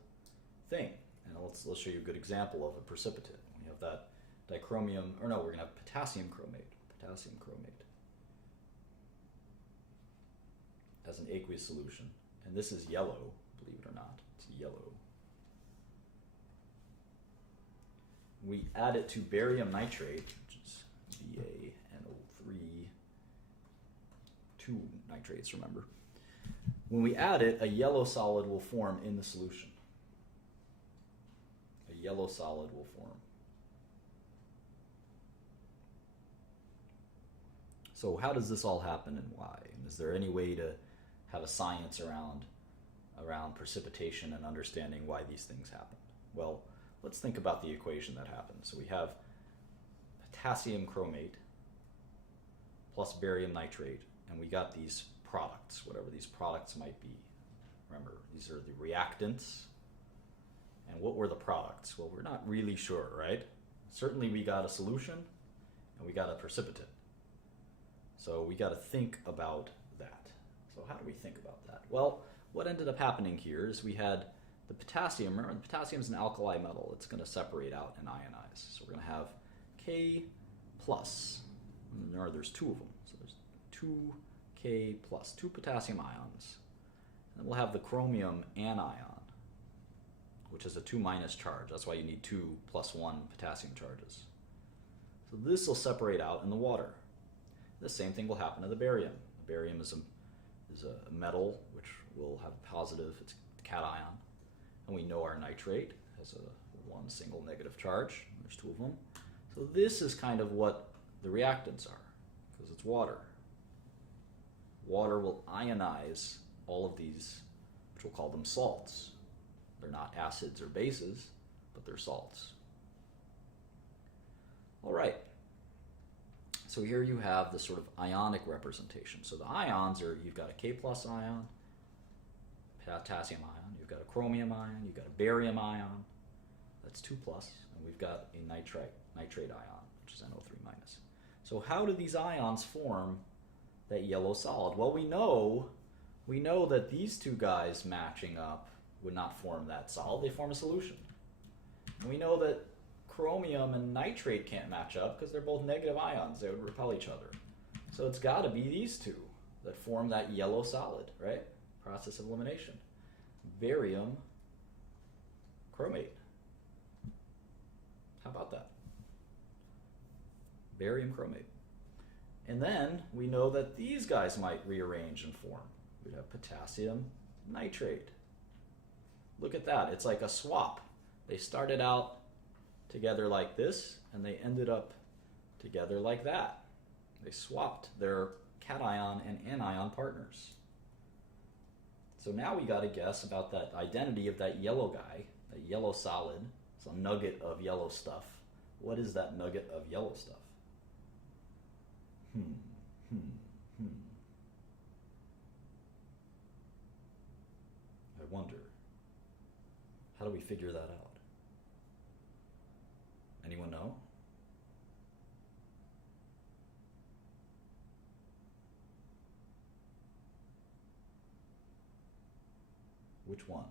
thing. And let's show you a good example of a precipitate. We have that dichromium, or no, we're going to have potassium chromate as an aqueous solution. And this is yellow, believe it or not. It's yellow. We add it to barium nitrate, which is BaNO3, 2 nitrates, remember. When we add it, a yellow solid will form in the solution. A yellow solid will form. So how does this all happen and why? And is there any way to have a science around precipitation and understanding why these things happen? Well, let's think about the equation that happens. So we have potassium chromate plus barium nitrate, and we got these products, whatever these products might be. Remember, these are the reactants. And what were the products? Well, we're not really sure, right? Certainly we got a solution and we got a precipitate. So we got to think about that. So how do we think about that? Well, what ended up happening here is we had the potassium. Remember, the potassium is an alkali metal. It's going to separate out and ionize. So we're going to have K plus. And there's two of them. So there's 2K plus, 2 potassium ions. And then we'll have the chromium anion, which is a 2 minus charge. That's why you need 2 plus 1 potassium charges. So this will separate out in the water. The same thing will happen to the barium. The barium is a metal which will have a positive, it's a cation. And we know our nitrate has a 1 single negative charge. There's 2 of them. So this is kind of what the reactants are, because it's water. Water will ionize all of these, which we'll call them salts. They're not acids or bases, but they're salts. All right. So here you have the sort of ionic representation. So the ions are, you've got a K plus ion, potassium ion, you've got a chromium ion, you've got a barium ion, that's 2 plus, and we've got a nitrate ion, which is NO3 minus. So how do these ions form that yellow solid? Well, we know that these two guys matching up would not form that solid, they form a solution. And we know that chromium and nitrate can't match up because they're both negative ions, they would repel each other. So it's got to be these two that form that yellow solid, right? Process of elimination. barium chromate. How about that? Barium chromate. And then we know that these guys might rearrange and form. We'd have potassium nitrate. Look at that. It's like a swap. They started out together like this, and they ended up together like that. They swapped their cation and anion partners. So now we got to guess about that identity of that yellow guy, that yellow solid. It's a nugget of yellow stuff. What is that nugget of yellow stuff? I wonder. How do we figure that out? Anyone know? Which one?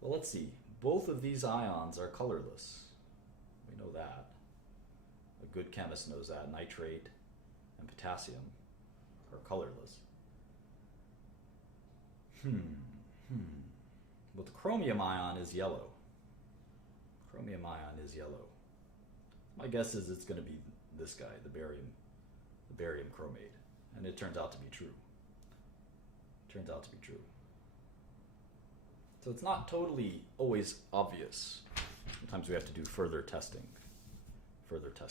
Well, let's see. Both of these ions are colorless. We know that. A good chemist knows that. Nitrate and potassium are colorless. But the chromium ion is yellow. Chromium ion is yellow. My guess is it's going to be this guy, the barium chromate. And it turns out to be true. Turns out to be true. So it's not totally always obvious. Sometimes we have to do further testing. Let's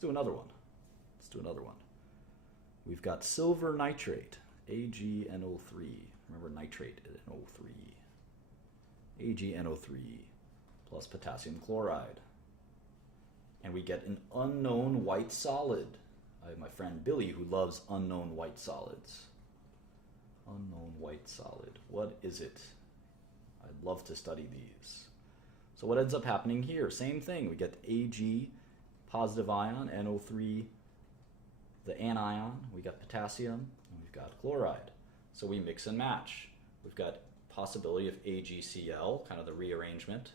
do another one. We've got silver nitrate, AgNO3. Remember nitrate is NO3. AgNO3 plus potassium chloride. And we get an unknown white solid. I have my friend Billy who loves unknown white solids. Unknown white solid. What is it? I'd love to study these. So what ends up happening here? Same thing. We get Ag, positive ion, NO3, the anion. We got potassium, and we've got chloride. So we mix and match. We've got possibility of AgCl, kind of the rearrangement,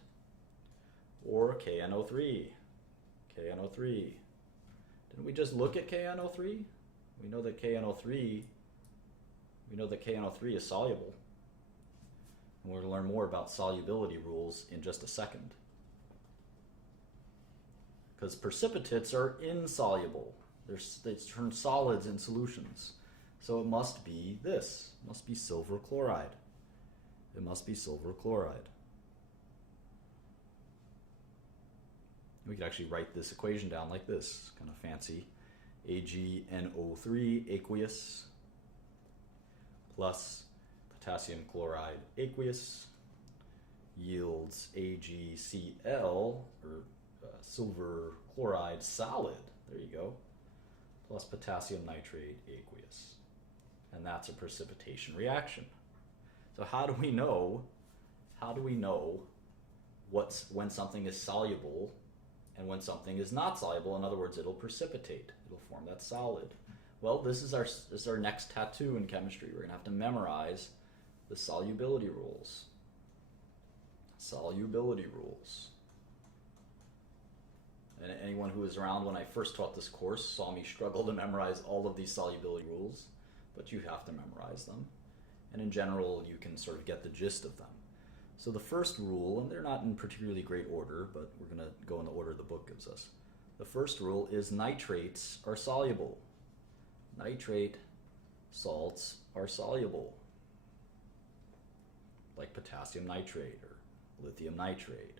or KNO3. KNO3. Didn't we just look at KNO3? We know that KNO3 is soluble. And we're going to learn more about solubility rules in just a second. Because precipitates are insoluble. They turn solids in solutions. So it must be this. It must be silver chloride. It must be silver chloride. We could actually write this equation down like this. Kind of fancy. AgNO3 aqueous plus potassium chloride aqueous yields AgCl, or silver chloride solid, there you go, plus potassium nitrate aqueous. And that's a precipitation reaction. So how do we know when something is soluble and when something is not soluble? In other words, it'll precipitate, it'll form that solid. Well, this is our next tattoo in chemistry. We're going to have to memorize the solubility rules. Solubility rules. And anyone who was around when I first taught this course saw me struggle to memorize all of these solubility rules, but you have to memorize them. And in general, you can sort of get the gist of them. So the first rule, and they're not in particularly great order, but we're going to go in the order the book gives us. The first rule is nitrates are soluble. Nitrate salts are soluble, like potassium nitrate or lithium nitrate,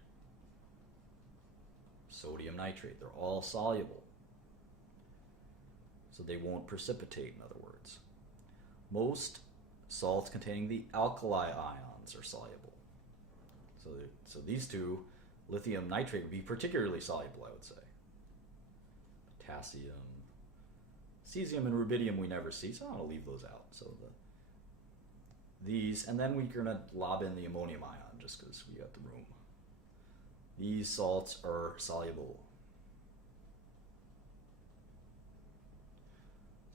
sodium nitrate. They're all soluble. So they won't precipitate, in other words. Most salts containing the alkali ions are soluble. So these two, lithium nitrate would be particularly soluble, I would say. Potassium, cesium and rubidium we never see, so I'm going to leave those out. So these, and then we're going to lob in the ammonium ion just because we got the room. These salts are soluble.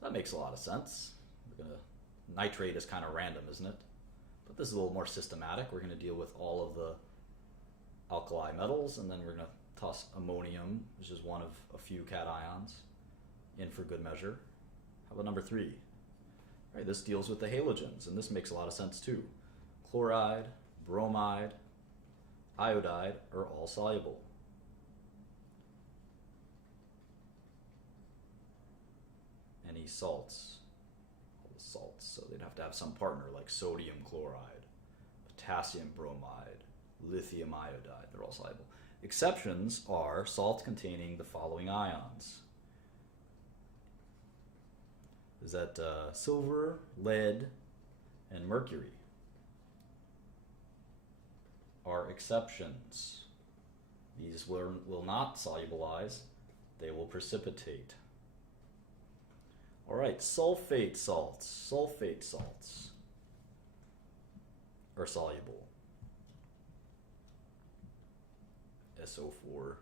That makes a lot of sense. Nitrate is kind of random, isn't it? But this is a little more systematic. We're going to deal with all of the alkali metals, and then we're going to toss ammonium, which is one of a few cations, in for good measure. How about number 3? All right, this deals with the halogens, and this makes a lot of sense too. Chloride, bromide, iodide are all soluble. Any salts, all the salts, so they'd have to have some partner like sodium chloride, potassium bromide, lithium iodide, they're all soluble. Exceptions are salts containing the following ions. Is that silver, lead, and mercury are exceptions. These will not solubilize, they will precipitate. All right, sulfate salts are soluble. SO4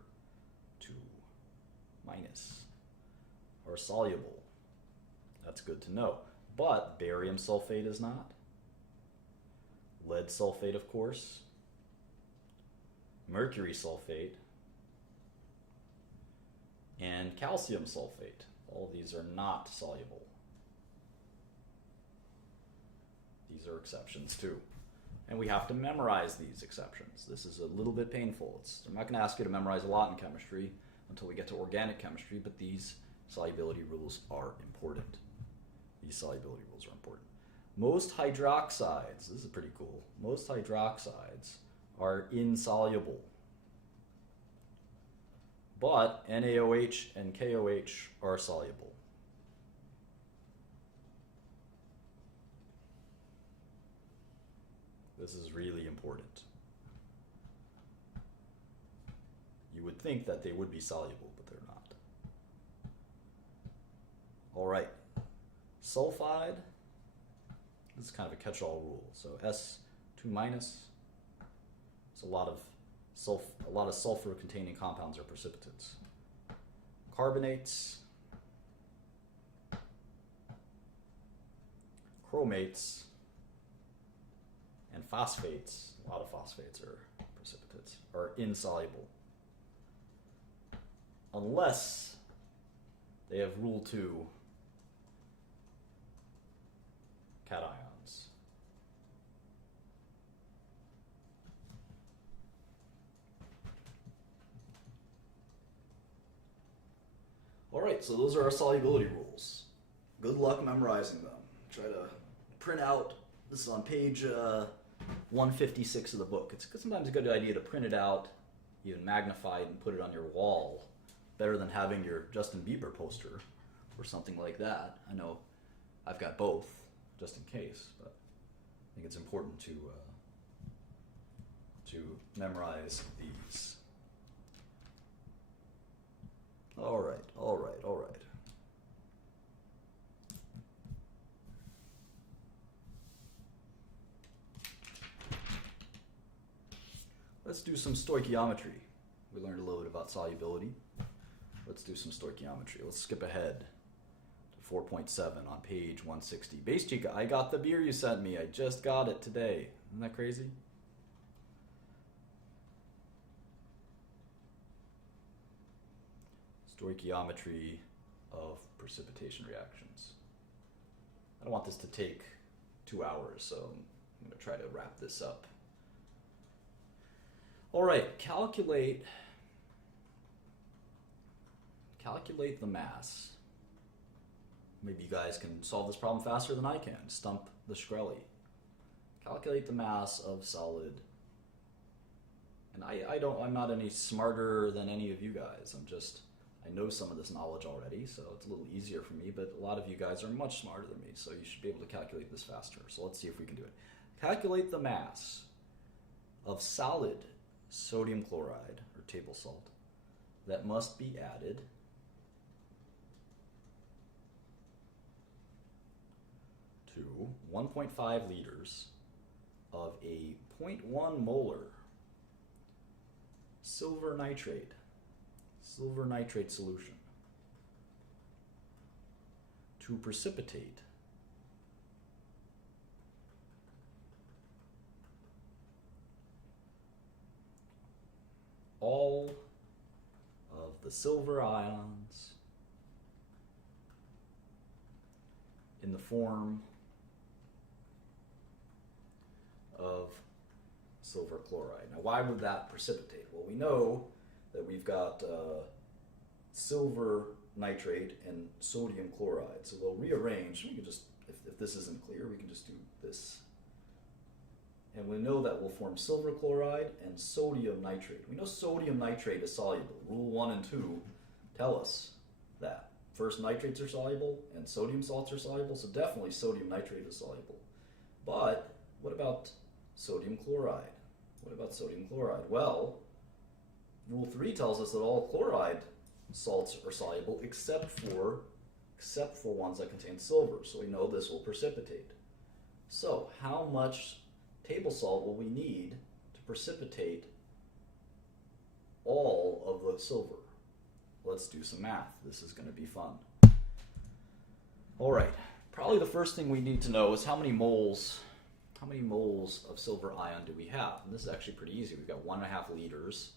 2 minus are soluble. That's good to know. But barium sulfate is not. Lead sulfate, of course. Mercury sulfate. And calcium sulfate. All these are not soluble. These are exceptions too. And we have to memorize these exceptions. This is a little bit painful. I'm not going to ask you to memorize a lot in chemistry until we get to organic chemistry, but these solubility rules are important. These solubility rules are important. Most hydroxides, this is pretty cool, most hydroxides are insoluble. But NaOH and KOH are soluble. This is really important. You would think that they would be soluble, but they're not. All right. Sulfide, this is kind of a catch-all rule. So S2 minus, so a lot of sulfur-containing compounds are precipitates. Carbonates, chromates, and phosphates, a lot of phosphates are precipitates, are insoluble. Unless they have rule 2 cations. All right, so those are our solubility rules. Good luck memorizing them. Try to print out, this is on page 156 of the book. It's sometimes a good idea to print it out, even magnify it and put it on your wall. Better than having your Justin Bieber poster or something like that. I know I've got both, just in case, but I think it's important to memorize these. All right. Let's do some stoichiometry. We learned a little bit about solubility. Let's do some stoichiometry. Let's skip ahead to 4.7 on page 160. Base Chica, I got the beer you sent me. I just got it today. Isn't that crazy? Stoichiometry of precipitation reactions. I don't want this to take 2 hours, so I'm going to try to wrap this up. All right, calculate the mass. Maybe you guys can solve this problem faster than I can. Stump the Shkreli. Calculate the mass of solid. And I'm not any smarter than any of you guys. I know some of this knowledge already, so it's a little easier for me, but a lot of you guys are much smarter than me, so you should be able to calculate this faster. So let's see if we can do it. Calculate the mass of solid sodium chloride, or table salt, that must be added to 1.5 liters of a 0.1 molar silver nitrate solution to precipitate all of the silver ions in the form of silver chloride. Now, why would that precipitate? Well, we know that we've got silver nitrate and sodium chloride. So they'll rearrange. We can just, if this isn't clear, we can just do this. And we know that will form silver chloride and sodium nitrate. We know sodium nitrate is soluble. Rule 1 and 2 tell us that. First, nitrates are soluble and sodium salts are soluble, so definitely sodium nitrate is soluble. But what about sodium chloride? What about sodium chloride? Well, Rule 3 tells us that all chloride salts are soluble except for ones that contain silver. So we know this will precipitate. So how much table salt will we need to precipitate all of the silver? Let's do some math. This is going to be fun. All right. Probably the first thing we need to know is how many moles of silver ion do we have? And this is actually pretty easy. We've got 1.5 liters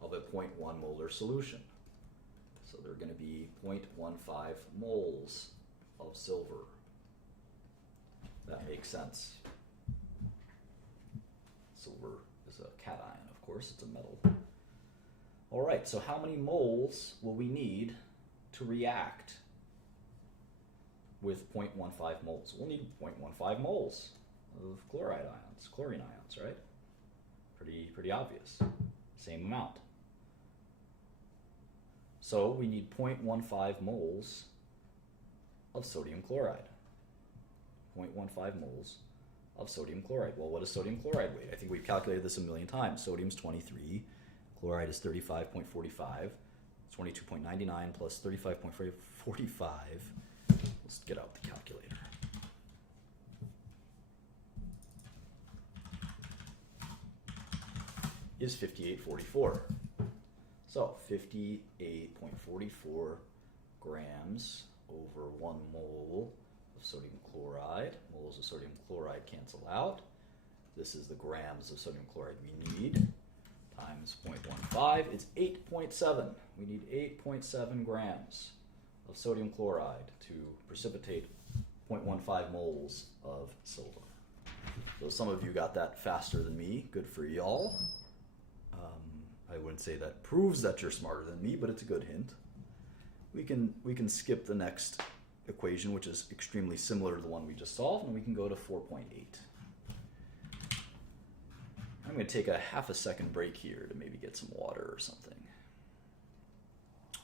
of a 0.1 molar solution. So they're going to be 0.15 moles of silver. That makes sense. Silver is a cation, of course. It's a metal. All right, so how many moles will we need to react with 0.15 moles? We'll need 0.15 moles of chlorine ions, right? Pretty obvious. Same amount. So we need 0.15 moles of sodium chloride. 0.15 moles of sodium chloride. Well, what does sodium chloride weigh? I think we've calculated this a million times. Sodium's 23, chloride is 35.45, 22.99 plus 35.45. Let's get out the calculator. Is 58.44. So 58.44 grams over 1 mole of sodium chloride. Moles of sodium chloride cancel out. This is the grams of sodium chloride we need. Times 0.15, it's 8.7. We need 8.7 grams of sodium chloride to precipitate 0.15 moles of silver. So some of you got that faster than me. Good for y'all. I wouldn't say that proves that you're smarter than me, but it's a good hint. We can skip the next equation, which is extremely similar to the one we just solved, and we can go to 4.8. I'm going to take a half a second break here to maybe get some water or something.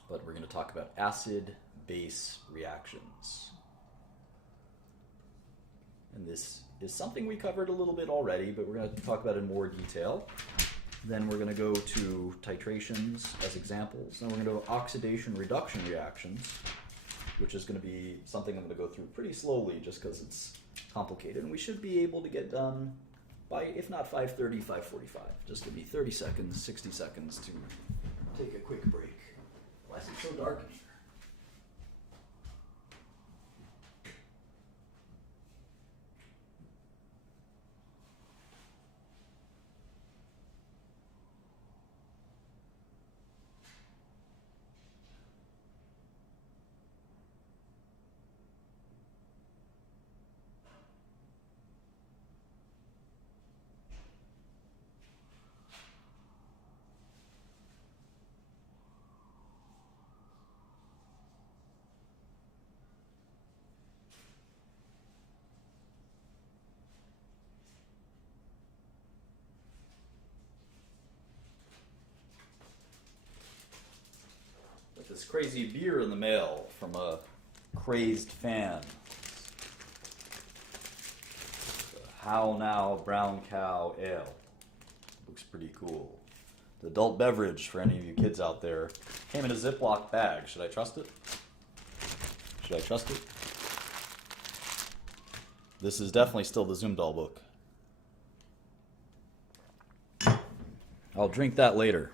But we're going to talk about acid-base reactions. And this is something we covered a little bit already, but we're going to talk about it in more detail. Then we're going to go to titrations as examples. Then we're going to go oxidation reduction reactions, which is going to be something I'm going to go through pretty slowly just because it's complicated. And we should be able to get done by, if not 5:30, 5:45. Just give me 30 seconds, 60 seconds to take a quick break. Why is it so dark in here? This crazy beer in the mail from a crazed fan. How Now Brown Cow Ale. Looks pretty cool. The adult beverage for any of you kids out there. Came in a Ziploc bag. Should I trust it? Should I trust it? This is definitely still the Zumdahl book. I'll drink that later.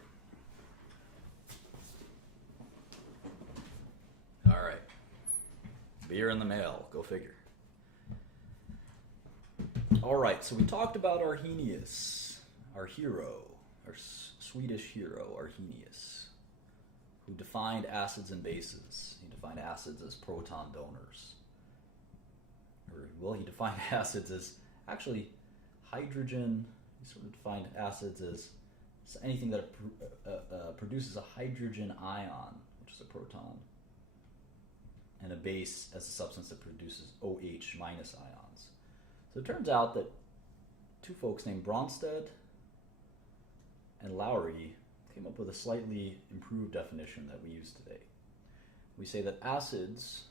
Beer in the mail, go figure. All right, so we talked about Arrhenius, our hero, our Swedish hero, Arrhenius, who defined acids and bases. He defined acids as proton donors. he defined acids as actually hydrogen. He sort of defined acids as anything that produces a hydrogen ion, which is a proton, and a base as a substance that produces OH minus ions. So it turns out that two folks named Bronsted and Lowry came up with a slightly improved definition that we use today. We say that acids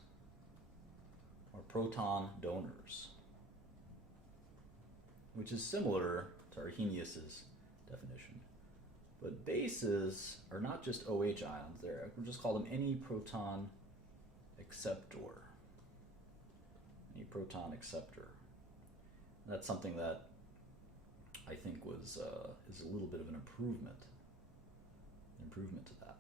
are proton donors, which is similar to Arrhenius's definition. But bases are not just OH ions. We'll just call them any proton acceptor. Any proton acceptor. That's something that I think is a little bit of an improvement to that.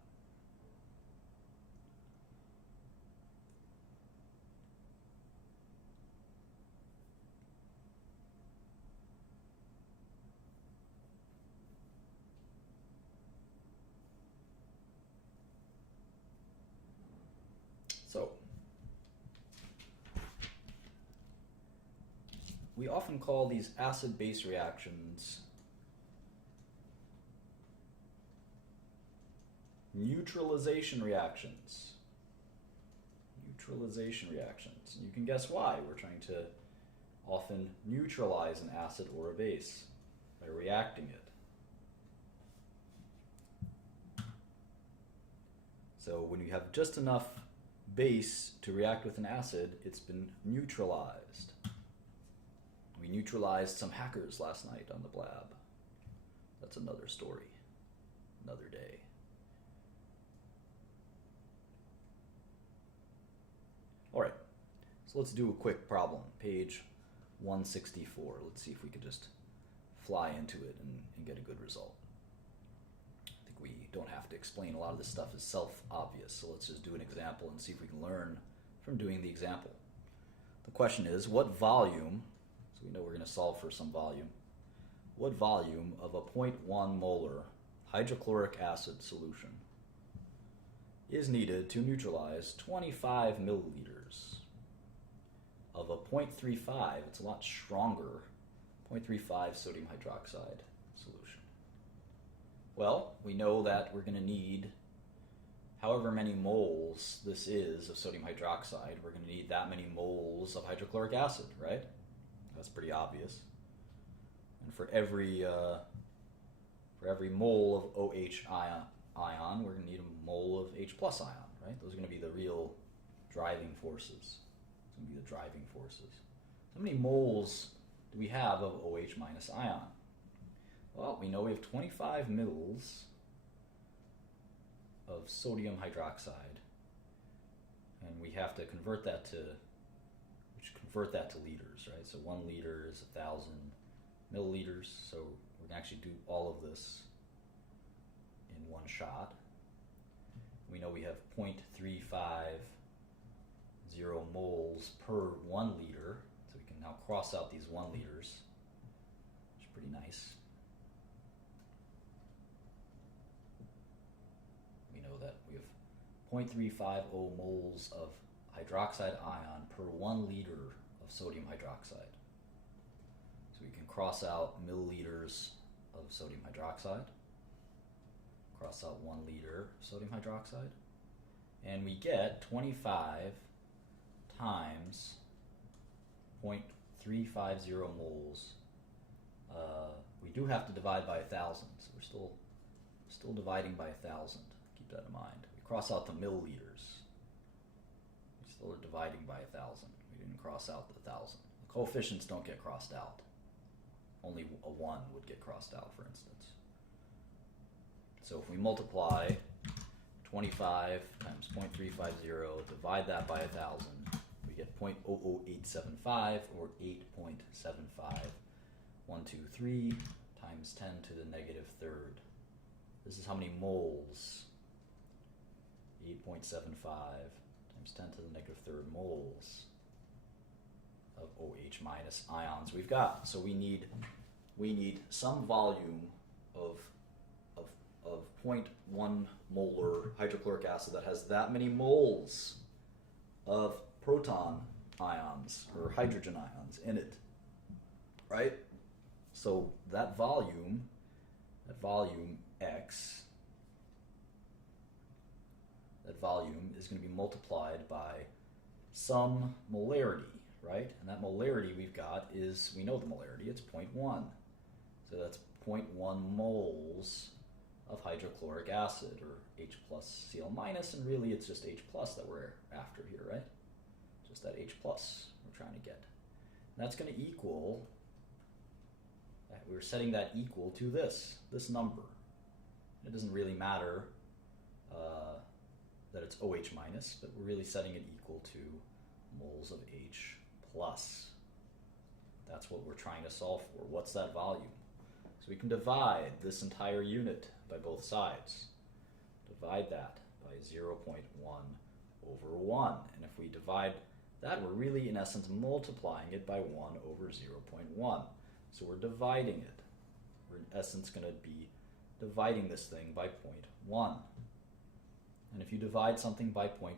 So, we often call these acid-base reactions neutralization reactions. Neutralization reactions. And you can guess why. We're trying to often neutralize an acid or a base by reacting it. So when you have just enough base to react with an acid, it's been neutralized. We neutralized some hackers last night on the Blab. That's another story, another day. All right, so let's do a quick problem. Page 164. Let's see if we could just fly into it and get a good result. I think we don't have to explain. A lot of this stuff is self-obvious, so let's just do an example and see if we can learn from doing the example. The question is, what volume, so we know we're going to solve for some volume, what volume of a 0.1 molar hydrochloric acid solution is needed to neutralize 25 milliliters of a 0.35, it's a lot stronger, 0.35 sodium hydroxide solution? Well, we know that we're going to need however many moles this is of sodium hydroxide, we're going to need that many moles of hydrochloric acid, right? That's pretty obvious. And for every mole of OH ion, we're going to need a mole of H plus ion, right? Those are going to be the real driving forces. It's going to be the driving forces. How many moles do we have of OH minus ion? Well, we know we have 25 mils of sodium hydroxide, and we have to convert that to liters, right? So 1 liter is 1,000 milliliters, so we're going to actually do all of this in one shot. We know we have 0.350 moles per 1 liter, so we can now cross out these 1 liters, which is pretty nice. We know that we have 0.350 moles of hydroxide ion per 1 liter of sodium hydroxide. So we can cross out milliliters of sodium hydroxide, cross out 1 liter of sodium hydroxide, and we get 25 times 0.350 moles. We do have to divide by 1,000, so we're still dividing by 1,000. Keep that in mind. We cross out the milliliters. We still are dividing by 1,000. We didn't cross out the 1,000. The coefficients don't get crossed out. Only a 1 would get crossed out, for instance. So if we multiply 25 times 0.350, divide that by 1,000, we get 0.00875, or 8.75. 123 times 10 to the negative third. This is how many moles? 8.75 times 10 to the negative third moles of OH minus ions we've got. So we need some volume of 0.1 molar hydrochloric acid that has that many moles of proton ions, or hydrogen ions in it, right? So that volume X, that volume is going to be multiplied by some molarity, right? And that molarity we've got is, we know the molarity, it's 0.1. So that's 0.1 moles of hydrochloric acid, or H plus Cl minus, and really it's just H plus that we're after here, right? Just that H plus we're trying to get. And that's going to equal, we're setting that equal to this number. It doesn't really matter that it's OH minus, but we're really setting it equal to moles of H plus. That's what we're trying to solve for. What's that volume? So we can divide this entire unit by both sides. Divide that by 0.1 over 1. And if we divide that, we're really in essence multiplying it by 1 over 0.1. So we're dividing it. We're in essence going to be dividing this thing by 0.1. And if you divide something by 0.1,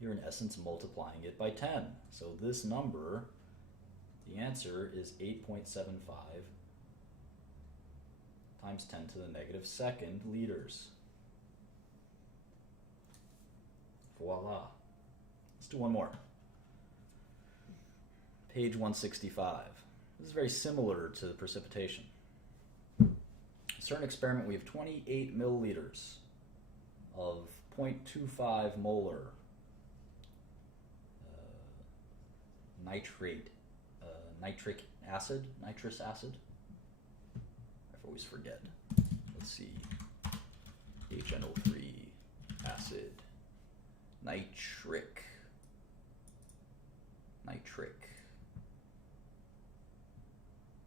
you're in essence multiplying it by 10. So this number, the answer is 8.75 times 10 to the negative second liters. Voila. Let's do one more. Page 165. This is very similar to the precipitation. A certain experiment, we have 28 milliliters of 0.25 molar nitric acid, nitrous acid. I always forget. Let's see. HNO3 acid, nitric.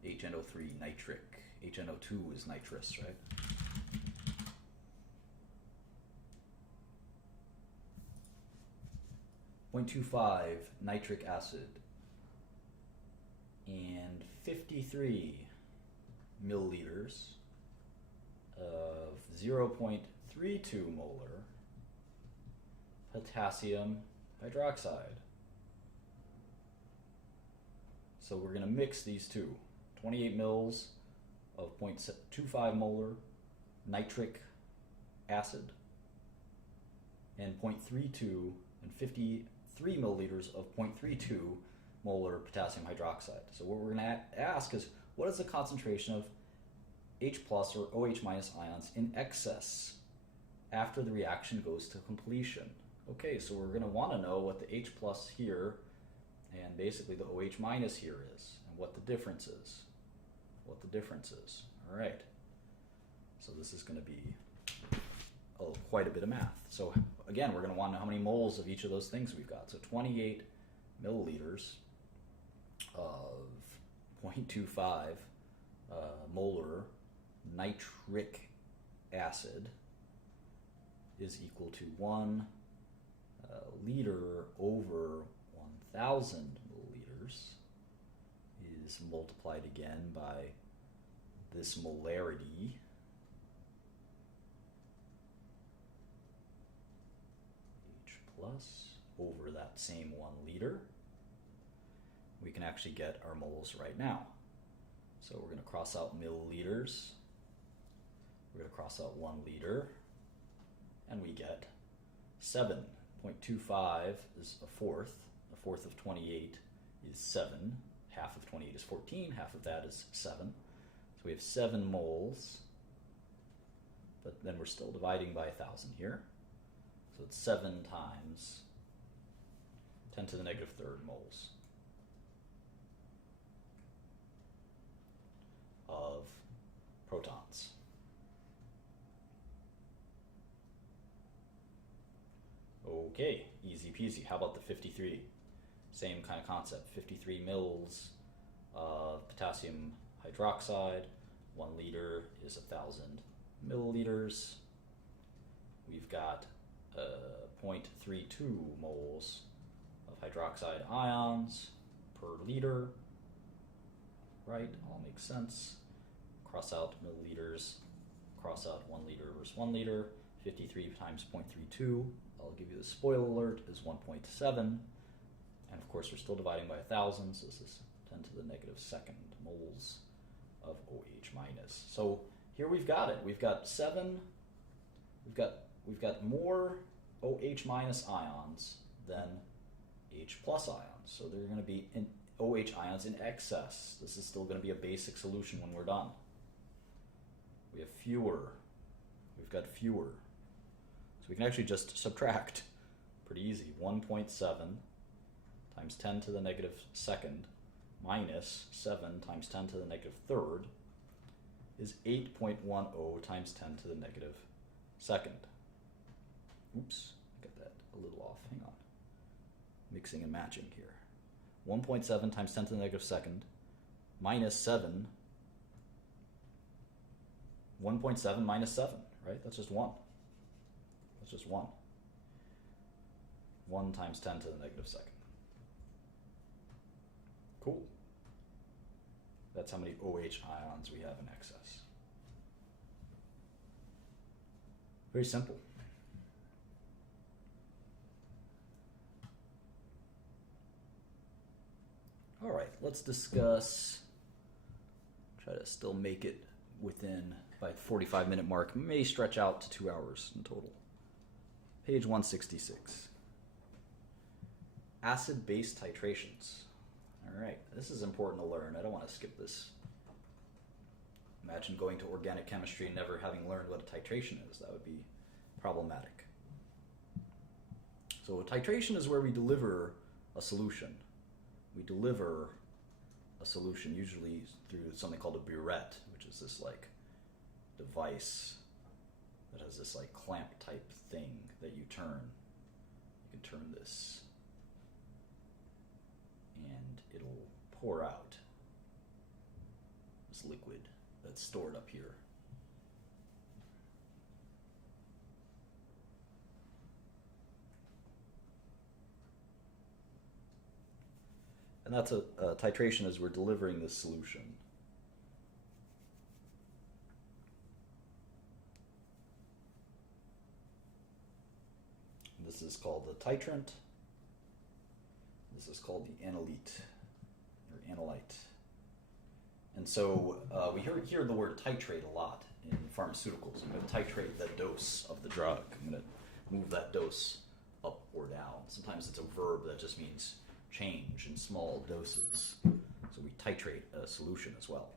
HNO3 nitric. HNO2 is nitrous, right? .25 nitric acid and 53 milliliters of 0.32 molar potassium hydroxide. So we're going to mix these two. 28 mils of 0.25 molar nitric acid and 0.32 and 53 milliliters of 0.32 molar potassium hydroxide. So what we're going to ask is, what is the concentration of H plus or OH minus ions in excess after the reaction goes to completion? Okay, so we're going to want to know what the H plus here and basically the OH minus here is, and what the difference is. All right. So this is going to be quite a bit of math. So again, we're going to want to know how many moles of each of those things we've got. So 28 milliliters of 0.25 molar nitric acid is equal to 1 liter over 1,000 milliliters is multiplied again by this molarity, H plus, over that same 1 liter. We can actually get our moles right now. So we're going to cross out milliliters. We're going to cross out 1 liter. And we get 7.25 is a fourth. A fourth of 28 is 7. Half of 28 is 14. Half of that is 7. So we have 7 moles. But then we're still dividing by 1,000 here. So it's 7 times 10 to the negative third moles of protons. Okay, easy peasy. How about the 53? Same kind of concept. 53 mils of potassium hydroxide. 1 liter is 1,000 milliliters. We've got 0.32 moles of hydroxide ions per liter. Right? All makes sense. Cross out milliliters. Cross out 1 liter versus 1 liter. 53 times 0.32. I'll give you the spoiler alert, is 1.7. And of course, we're still dividing by 1,000, so this is 10 to the negative second moles of OH minus. So here we've got it. We've got 7. We've got more OH minus ions than H plus ions. So they're going to be in OH ions in excess. This is still going to be a basic solution when we're done. We have fewer. We've got fewer. So we can actually just subtract. Pretty easy. 1.7 times 10 to the negative second minus 7 times 10 to the negative third is 8.10 times 10 to the negative second. Oops, I got that a little off. Hang on. Mixing and matching here. 1.7 times 10 to the negative second minus 7. 1.7 minus 7, right? That's just 1. That's just 1. 1 times 10 to the negative second. Cool. That's how many OH ions we have in excess. Very simple. All right, let's discuss, try to still make it within, by the 45-minute mark, may stretch out to 2 hours in total. Page 166. Acid-base titrations. All right, this is important to learn. I don't want to skip this. Imagine going to organic chemistry and never having learned what a titration is. That would be problematic. So a titration is where we deliver a solution. We deliver a solution usually through something called a burette, which is this like device that has this like clamp type thing that you turn. You can turn this and it'll pour out this liquid that's stored up here. And that's a titration as we're delivering this solution. And this is called the titrant. This is called the analyte, or analyte. And so we hear the word titrate a lot in pharmaceuticals. I'm going to titrate the dose of the drug. I'm going to move that dose up or down. Sometimes it's a verb that just means change in small doses. So we titrate a solution as well.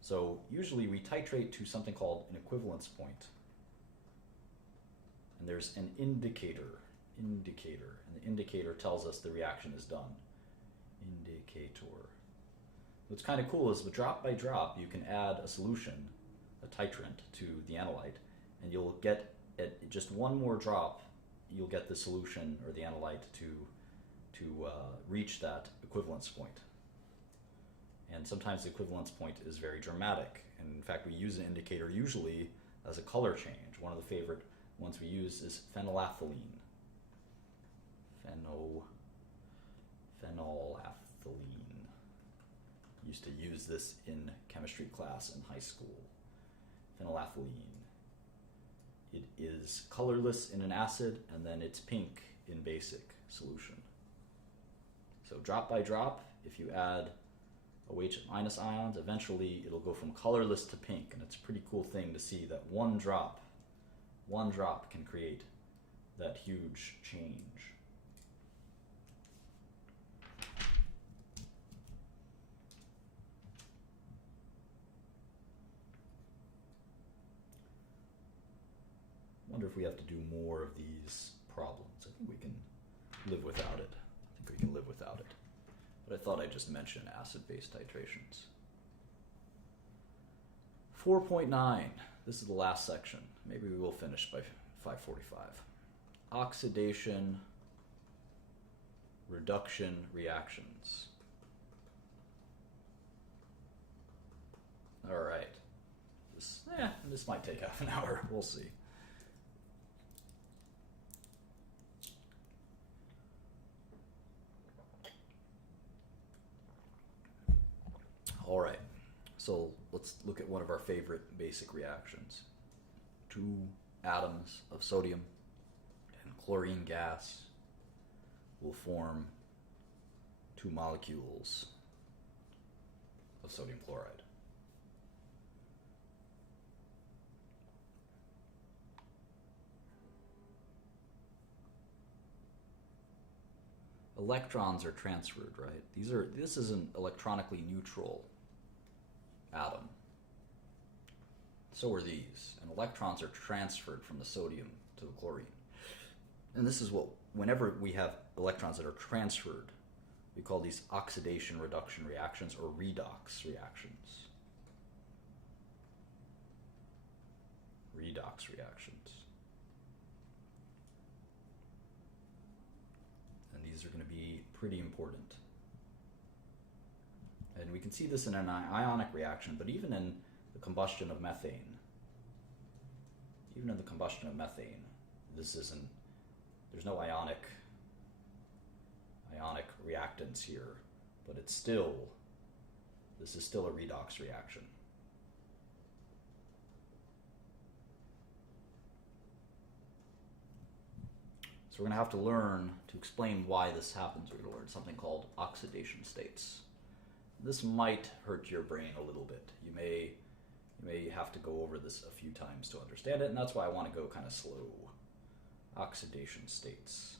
So usually we titrate to something called an equivalence point. And there's an indicator, and the indicator tells us the reaction is done. Indicator. What's kind of cool is with drop by drop, you can add a solution, a titrant, to the analyte, and you'll get at just one more drop, you'll get the solution or the analyte to reach that equivalence point. And sometimes the equivalence point is very dramatic. And in fact, we use an indicator usually as a color change. One of the favorite ones we use is phenylethylamine. Phenylethylamine. Used to use this in chemistry class in high school. Phenylethylamine. It is colorless in an acid, and then it's pink in basic solution. So drop by drop, if you add OH minus ions, eventually it'll go from colorless to pink, and it's a pretty cool thing to see that one drop can create that huge change. I wonder if we have to do more of these problems. I think we can live without it. But I thought I'd just mention acid-base titrations. 4.9. This is the last section. Maybe we will finish by 5:45. Oxidation, reduction reactions. All right. This might take half an hour. We'll see. All right, so let's look at one of our favorite basic reactions. 2 atoms of sodium and chlorine gas will form 2 molecules of sodium chloride. Electrons are transferred, right? This is an electronically neutral atom. So are these. And electrons are transferred from the sodium to the chlorine. And this is what, whenever we have electrons that are transferred, we call these oxidation reduction reactions or redox reactions. Redox reactions. And these are going to be pretty important. And we can see this in an ionic reaction, but even in the combustion of methane, there's no ionic reactants here, but this is still a redox reaction. So we're going to have to learn to explain why this happens. We're going to learn something called oxidation states. This might hurt your brain a little bit. You may have to go over this a few times to understand it, and that's why I want to go kind of slow. Oxidation states.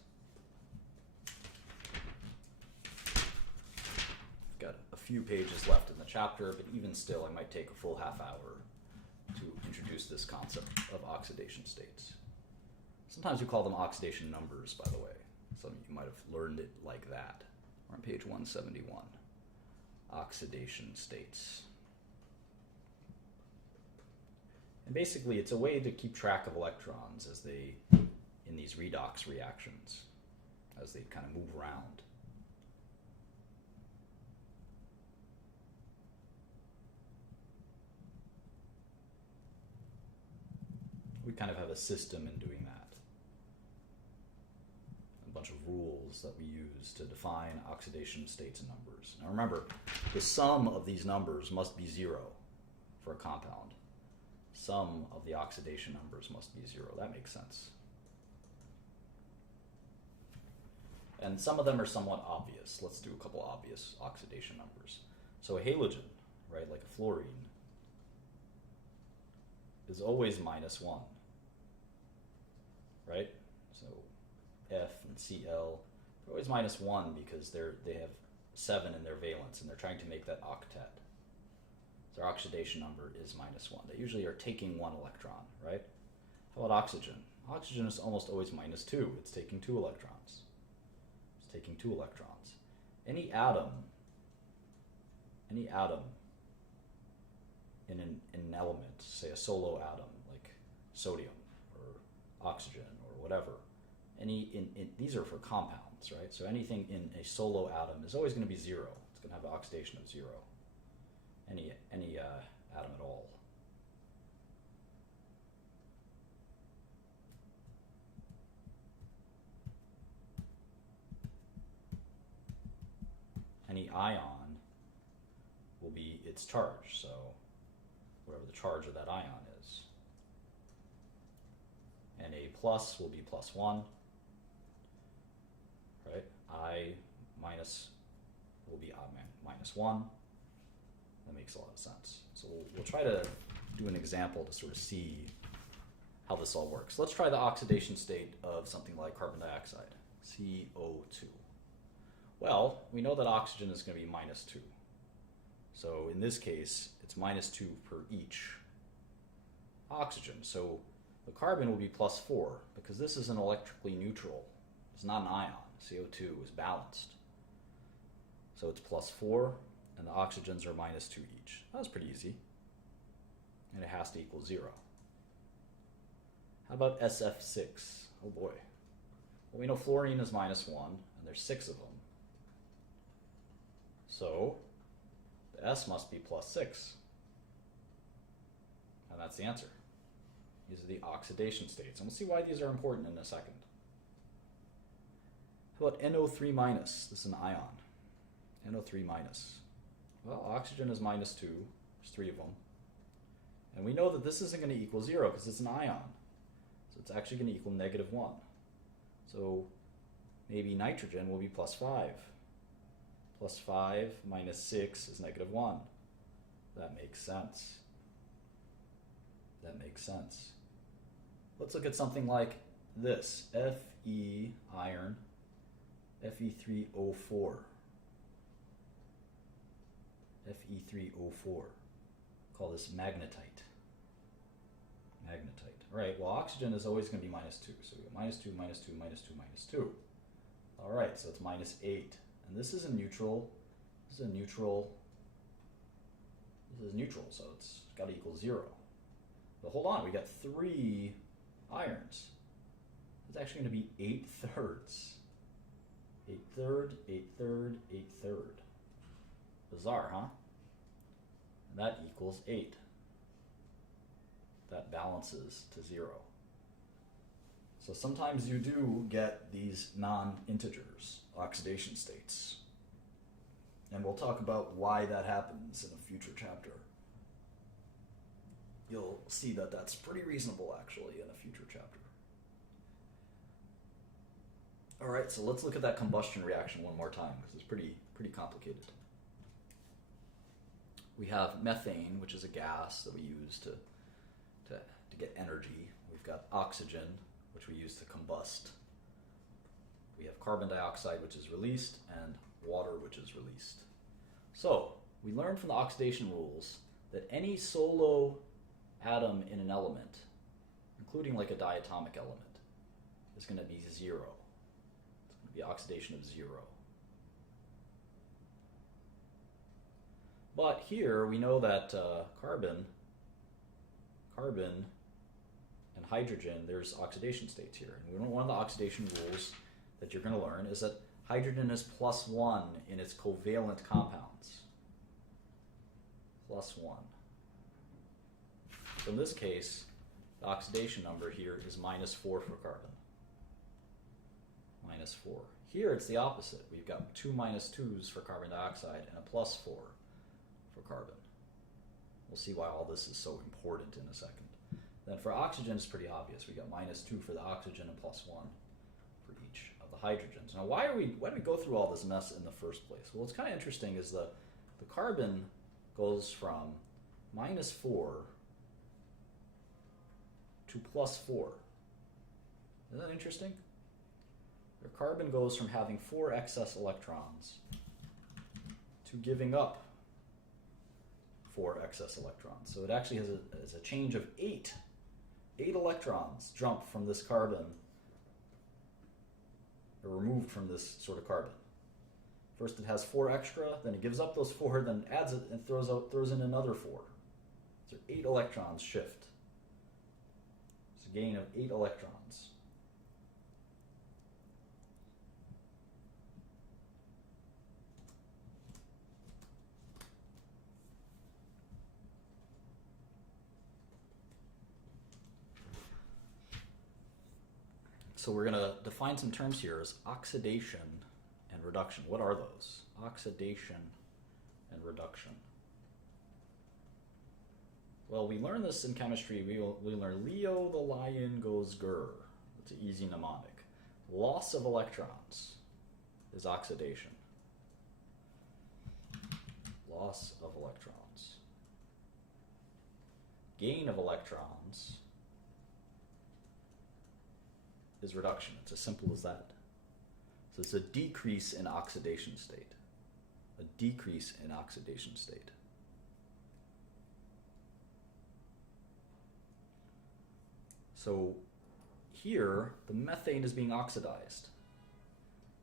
I've got a few pages left in the chapter, but even still, I might take a full half hour to introduce this concept of oxidation states. Sometimes we call them oxidation numbers, by the way. Some of you might have learned it like that. We're on page 171. Oxidation states. And basically, it's a way to keep track of electrons as in these redox reactions, as they kind of move around. We kind of have a system in doing that. A bunch of rules that we use to define oxidation states and numbers. Now remember, the sum of these numbers must be 0 for a compound. Sum of the oxidation numbers must be 0. That makes sense. And some of them are somewhat obvious. Let's do a couple obvious oxidation numbers. So a halogen, right, like a fluorine, is always -1, right? So F and Cl are always -1 because they have 7 in their valence and they're trying to make that octet. So their oxidation number is -1. They usually are taking 1 electron, right? How about oxygen? Oxygen is almost always -2. It's taking 2 electrons. Any atom in an element, say a solo atom like sodium or oxygen or whatever, these are for compounds, right? So anything in a solo atom is always going to be 0. It's going to have an oxidation of 0. Any atom at all. Any ion will be its charge, so whatever the charge of that ion is. And a plus will be +1, right? I minus will be -1. That makes a lot of sense. So we'll try to do an example to sort of see how this all works. Let's try the oxidation state of something like carbon dioxide, CO2. Well, we know that oxygen is going to be -2. So in this case, it's -2 per each oxygen. So the carbon will be +4 because this is an electrically neutral. It's not an ion. CO2 is balanced. So it's +4 and the oxygens are -2 each. That was pretty easy. And it has to equal 0. How about SF6? Oh boy. Well, we know fluorine is -1 and there's 6 of them. So the S must be +6. And that's the answer. These are the oxidation states. And we'll see why these are important in a second. How about NO3-? This is an ion. NO3-. Well, oxygen is -2. There's 3 of them. And we know that this isn't going to equal 0 because it's an ion. So it's actually going to equal -1. So maybe nitrogen will be plus 5. Plus 5 minus 6 is negative 1. That makes sense. That makes sense. Let's look at something like this. Fe iron, Fe3O4. Fe3O4. Call this magnetite. Magnetite. All right, well, oxygen is always going to be minus 2. So we go minus 2, minus 2, minus 2, minus 2. All right, so it's minus 8. And this is a neutral. This is a neutral. This is neutral, so it's got to equal 0. But hold on, we got 3 irons. It's actually going to be 8/3. 8/3, 8/3, 8/3. Bizarre, huh? And that equals 8. That balances to 0. So sometimes you do get these non-integers, oxidation states. And we'll talk about why that happens in a future chapter. You'll see that that's pretty reasonable, actually, in a future chapter. All right, so let's look at that combustion reaction one more time, because it's pretty complicated. We have methane, which is a gas that we use to get energy. We've got oxygen, which we use to combust. We have carbon dioxide, which is released, and water, which is released. So we learned from the oxidation rules that any solo atom in an element, including like a diatomic element, is going to be 0. It's going to be oxidation of 0. But here we know that carbon and hydrogen, there's oxidation states here. And one of the oxidation rules that you're going to learn is that hydrogen is +1 in its covalent compounds. +1. So in this case, the oxidation number here is -4 for carbon. -4. Here it's the opposite. We've got 2 -2s for carbon dioxide and a +4 for carbon. We'll see why all this is so important in a second. Then for oxygen, it's pretty obvious. We got -2 for the oxygen and +1 for each of the hydrogens. Now, why do we go through all this mess in the first place? Well, what's kind of interesting is the carbon goes from -4 to +4. Isn't that interesting? The carbon goes from having 4 excess electrons to giving up 4 excess electrons. So it actually has a change of 8. 8 electrons jump from this carbon, or removed from this sort of carbon. First it has 4 extra, then it gives up those 4, then adds it and throws in another 4. So 8 electrons shift. It's a gain of 8 electrons. So we're going to define some terms here as oxidation and reduction. What are those? Oxidation and reduction. Well, we learn this in chemistry. We learn Leo the lion goes grr. It's an easy mnemonic. Loss of electrons is oxidation. Loss of electrons. Gain of electrons is reduction. It's as simple as that. So it's a decrease in oxidation state. A decrease in oxidation state. So here, the methane is being oxidized.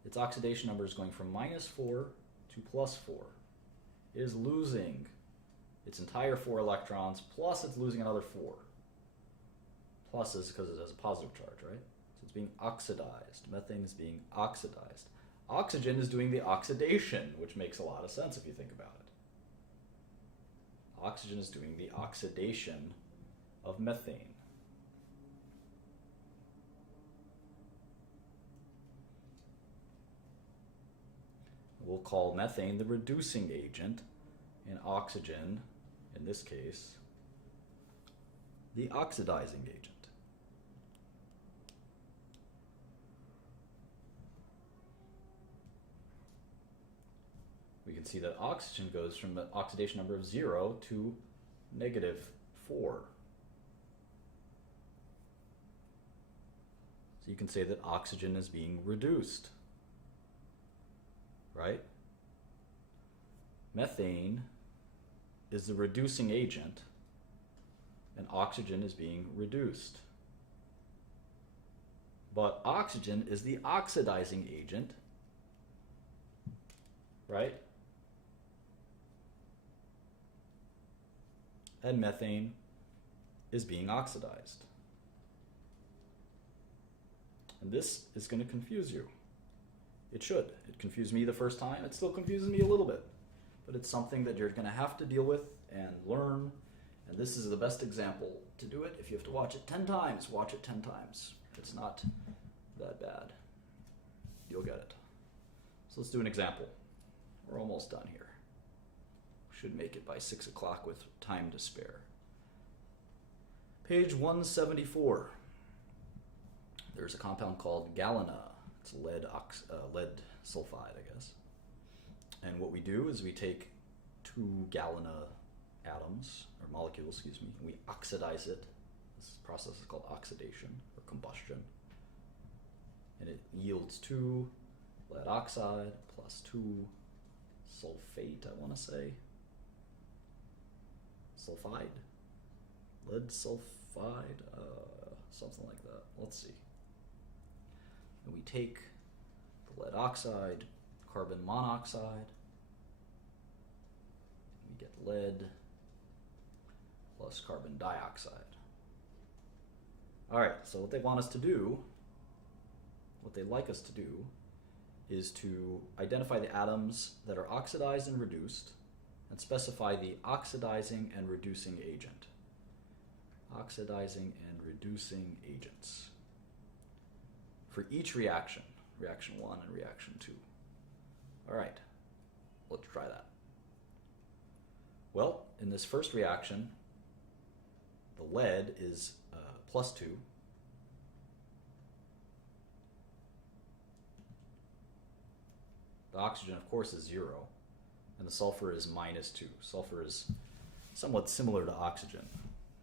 Its oxidation number is going from -4 to +4. It is losing its entire 4 electrons, plus it's losing another 4. Plus is because it has a positive charge, right? It's being oxidized. Methane is being oxidized. Oxygen is doing the oxidation, which makes a lot of sense if you think about it. Oxygen is doing the oxidation of methane. We'll call methane the reducing agent, and oxygen, in this case, the oxidizing agent. can see that oxygen goes from the oxidation number of 0 to -4. So you can say that oxygen is being reduced, right? Methane is the reducing agent, and oxygen is being reduced. But oxygen is the oxidizing agent, right? And methane is being oxidized. And this is going to confuse you. It should. It confused me the first time. It still confuses me a little bit. But it's something that you're going to have to deal with and learn. And this is the best example to do it. If you have to watch it 10 times, watch it 10 times. It's not that bad. You'll get it. So let's do an example. We're almost done here. Should make it by 6 o'clock with time to spare. Page 174. There's a compound called galena. It's lead sulfide, I guess. And what we do is we take 2 galena atoms, or molecules, excuse me, and we oxidize it. This process is called oxidation or combustion. And it yields 2 lead oxide plus 2 sulfate, I want to say. Sulfide? Lead sulfide? Something like that. Let's see. And we take the lead oxide, carbon monoxide, we get lead plus carbon dioxide. All right, so what they want us to do, what they like us to do, is to identify the atoms that are oxidized and reduced and specify the oxidizing and reducing agent. Oxidizing and reducing agents for each reaction, reaction 1 and reaction 2. All right, let's try that. Well, in this first reaction, the lead is +2. The oxygen, of course, is 0, and the sulfur is -2. Sulfur is somewhat similar to oxygen,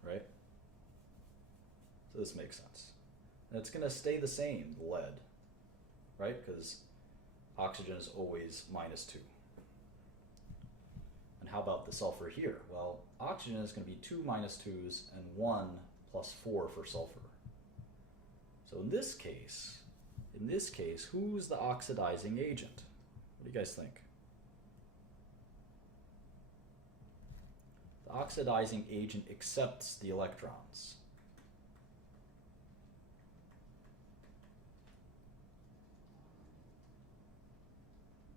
right? So this makes sense. And it's going to stay the same, the lead, right? Because oxygen is always -2. And how about the sulfur here? Well, oxygen is going to be 2 -2s and 1 + 4 for sulfur. So in this case, who's the oxidizing agent? What do you guys think? The oxidizing agent accepts the electrons.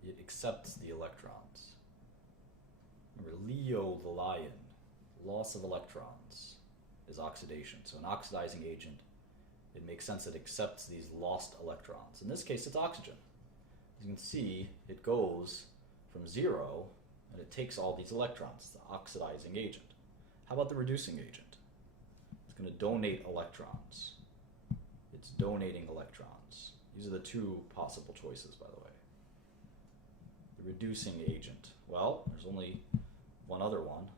It accepts the electrons. Remember, Leo the lion, loss of electrons is oxidation. So an oxidizing agent, it makes sense it accepts these lost electrons. In this case, it's oxygen. As you can see, it goes from 0 and it takes all these electrons, the oxidizing agent. How about the reducing agent? It's going to donate electrons. It's donating electrons. These are the 2 possible choices, by the way. The reducing agent. Well, there's only one other one.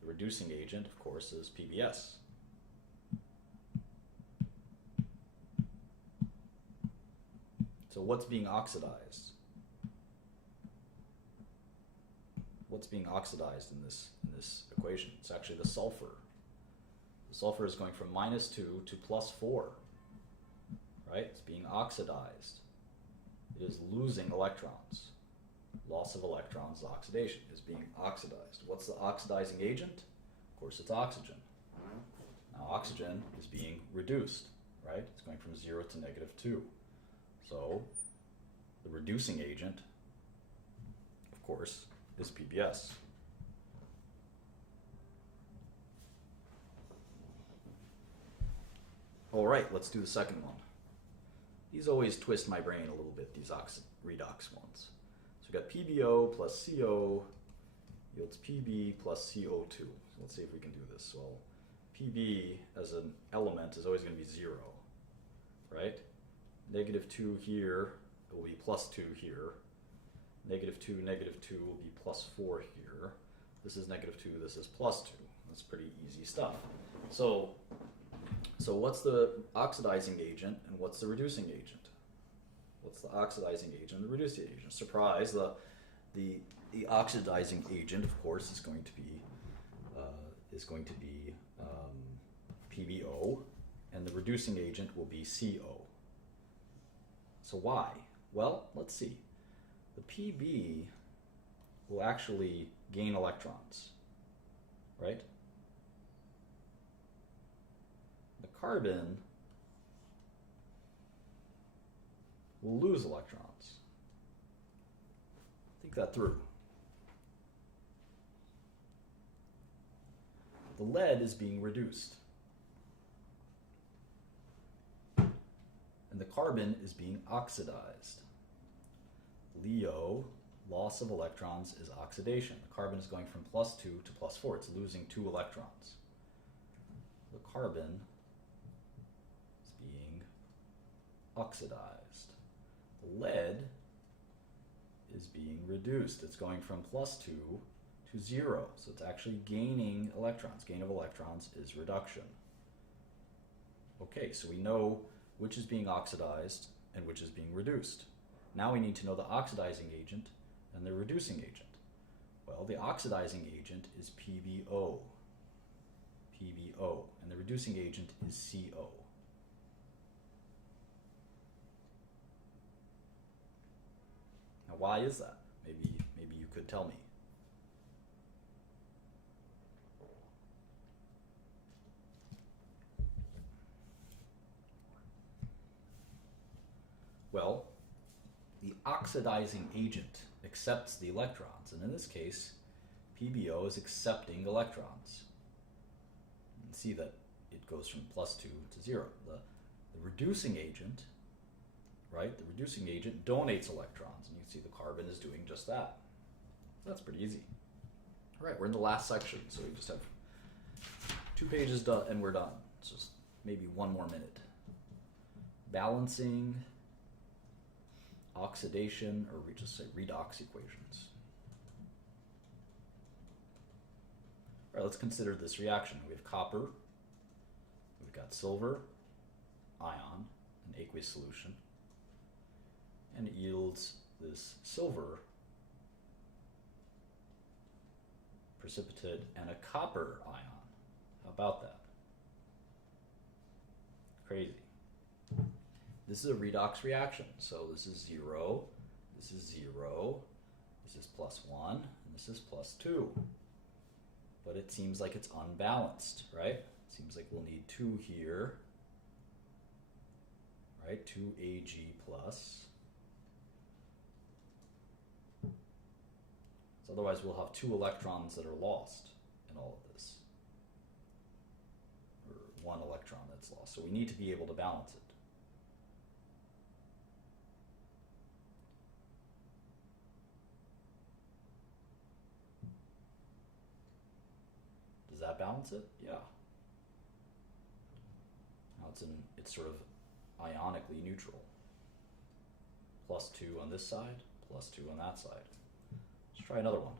The reducing agent, of course, is PBS. So what's being oxidized? What's being oxidized in this equation? It's actually the sulfur. The sulfur is going from -2 to +4, right? It's being oxidized. It is losing electrons. Loss of electrons, oxidation, is being oxidized. What's the oxidizing agent? Of course, it's oxygen. Now, oxygen is being reduced, right? It's going from 0 to -2. So, the reducing agent, of course, is PBS. All right, let's do the second one. These always twist my brain a little bit, these redox ones. So we've got PBO plus CO yields PB plus CO2. So let's see if we can do this. Well, PB as an element is always going to be 0. right? Negative 2 here will be plus 2 here. Negative 2 will be plus 4 here. This is negative 2, this is plus 2. That's pretty easy stuff. So what's the oxidizing agent and what's the reducing agent? What's the oxidizing agent and the reducing agent? Surprise, the oxidizing agent, of course, is going to be PbO, and the reducing agent will be CO. So why? Well, let's see. The Pb will actually gain electrons, right? The carbon will lose electrons. Think that through. The lead is being reduced. And the carbon is being oxidized. LEO, loss of electrons, is oxidation. The carbon is going from plus 2 to plus 4. It's losing 2 electrons. The carbon is being oxidized. The lead is being reduced. It's going from plus 2 to 0. So it's actually gaining electrons. Gain of electrons is reduction. Okay, so we know which is being oxidized and which is being reduced. Now we need to know the oxidizing agent and the reducing agent. Well, the oxidizing agent is PbO. PbO. And the reducing agent is CO. Now, why is that? Maybe you could tell me. Well, the oxidizing agent accepts the electrons, and in this case, PbO is accepting electrons. You can see that it goes from plus 2 to 0. The reducing agent, right? The reducing agent donates electrons, and you can see the carbon is doing just that. That's pretty easy. All right, we're in the last section, so we just have 2 pages done, and we're done. It's just maybe 1 more minute. Balancing, oxidation, or we just say redox equations. All right, let's consider this reaction. We have copper, we've got silver, ion, an aqueous solution, and it yields this silver precipitate and a copper ion. How about that? Crazy. This is a redox reaction. So this is 0, this is 0, this is plus 1, and this is plus 2. But it seems like it's unbalanced, right? It seems like we'll need 2 here, right? 2 Ag plus. So otherwise we'll have 2 electrons that are lost in all of this. Or 1 electron that's lost. So we need to be able to balance it. Does that balance it? Yeah. Now it's sort of ionically neutral. Plus 2 on this side, plus 2 on that side. Let's try another one.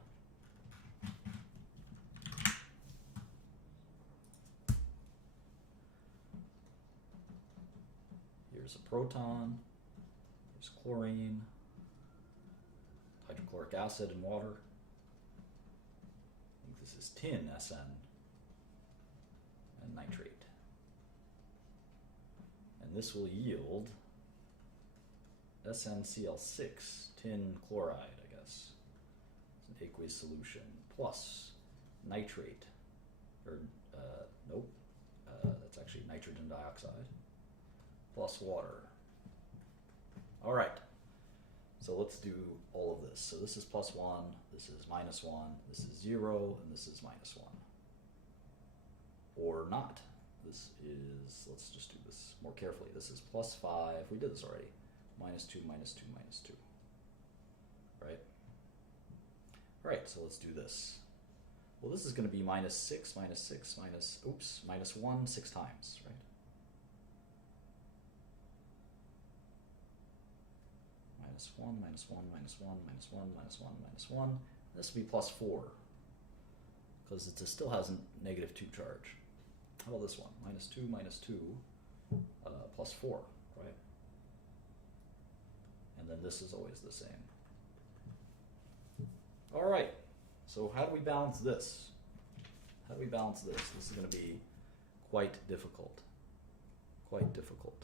Here's a proton, here's chlorine, hydrochloric acid and water. I think this is tin, SN, and nitrate. And this will yield SnCl6, tin chloride, I guess. It's an aqueous solution, plus nitrate, or nope, that's actually nitrogen dioxide, plus water. All right, so let's do all of this. So this is plus 1, this is minus 1, this is 0, and this is minus 1. Or not. This is, let's just do this more carefully. This is plus 5, we did this already. Minus 2, minus 2, minus 2. Right? All right, so let's do this. Well, this is going to be minus 6, minus 6, minus 1 6 times, right? minus 1, minus 1, minus 1, minus 1, minus 1, minus 1. This will be plus 4, because it still has a negative 2 charge. How about this one? Minus 2, plus 4, right? And then this is always the same. All right, so how do we balance this? How do we balance this? This is going to be quite difficult. Quite difficult.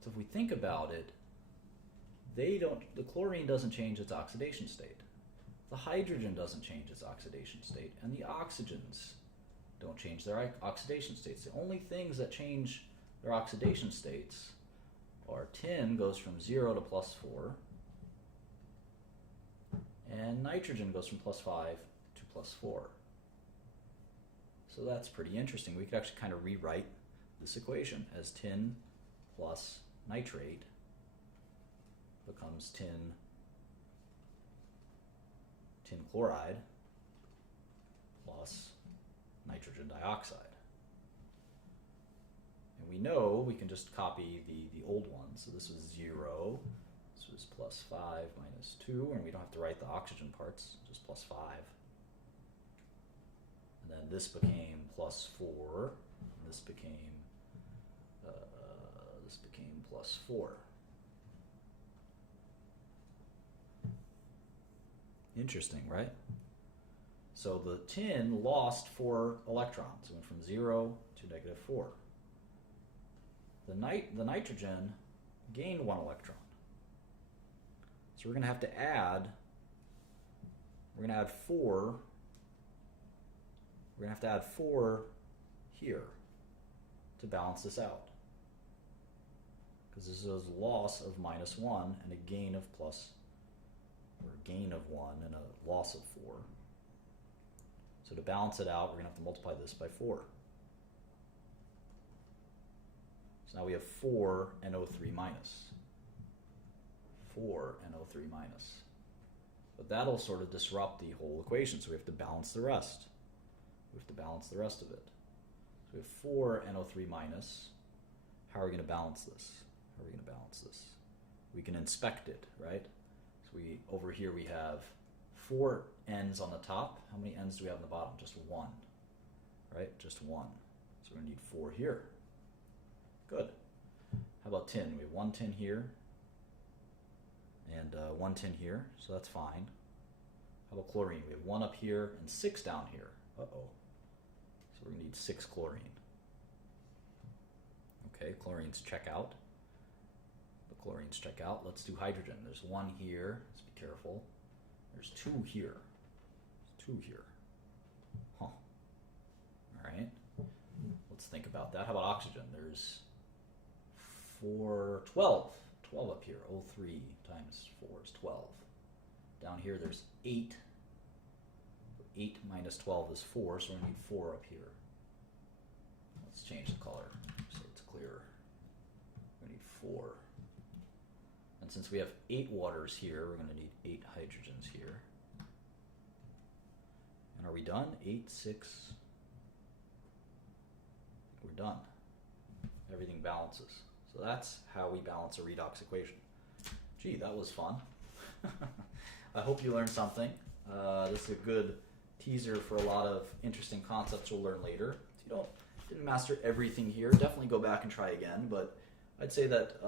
So if we think about it, the chlorine doesn't change its oxidation state. The hydrogen doesn't change its oxidation state, and the oxygens don't change their oxidation states. The only things that change their oxidation states are tin goes from 0 to plus 4, and nitrogen goes from plus 5 to plus 4. So that's pretty interesting. We could actually kind of rewrite this equation as tin plus nitrate becomes tin chloride plus nitrogen dioxide. And we know we can just copy the old one. So this was 0, this was plus 5 minus 2, and we don't have to write the oxygen parts, just plus 5. And then this became plus 4, and this became plus 4. Interesting, right? So the tin lost 4 electrons. It went from 0 to negative 4. The nitrogen gained 1 electron. So we're going to have to add, 4. We're going to have to add 4 here to balance this out. Because this is a loss of minus 1 and a gain of gain of 1 and a loss of 4. So to balance it out, we're going to have to multiply this by 4. So now we have 4 NO3 minus. 4 NO3 minus. But that'll sort of disrupt the whole equation, so we have to balance the rest. We have to balance the rest of it. So we have 4 NO3 minus. How are we going to balance this? How are we going to balance this? We can inspect it, right? So over here we have 4 N's on the top. How many N's do we have on the bottom? Just 1, right? Just 1. So we're going to need 4 here. Good. How about tin? We have 1 tin here and 1 tin here, so that's fine. How about chlorine? We have 1 up here and 6 down here. Uh-oh. So we're going to need 6 chlorine. Okay, chlorines check out. The chlorines check out. Let's do hydrogen. There's 1 here. Let's be careful. There's 2 here. There's 2 here. Huh. All right. Let's think about that. How about oxygen? There's 12 up here. 03 times 4 is 12. Down here there's 8. 8 minus 12 is 4, so we're going to need 4 up here. Let's change the color so it's clearer. We need 4. And since we have 8 waters here, we're going to need 8 hydrogens here. And are we done? 8, 6. We're done. Everything balances. So that's how we balance a redox equation. Gee, that was fun. I hope you learned something. This is a good teaser for a lot of interesting concepts we'll learn later. If you didn't master everything here, definitely go back and try again. But I'd say that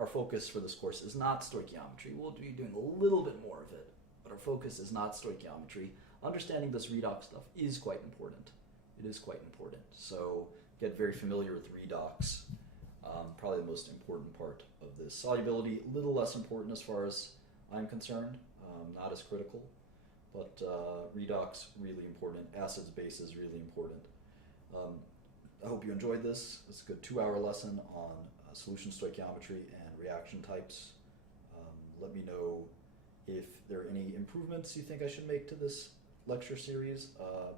our focus for this course is not stoichiometry. We'll be doing a little bit more of it, but our focus is not stoichiometry. Understanding this redox stuff is quite important. It is quite important. So get very familiar with redox. Probably the most important part of this. Solubility, a little less important as far as I'm concerned, not as critical, but redox, really important. Acids, bases, really important. I hope you enjoyed this. It's a good 2-hour lesson on solution stoichiometry and reaction types. Let me know if there are any improvements you think I should make to this lecture series,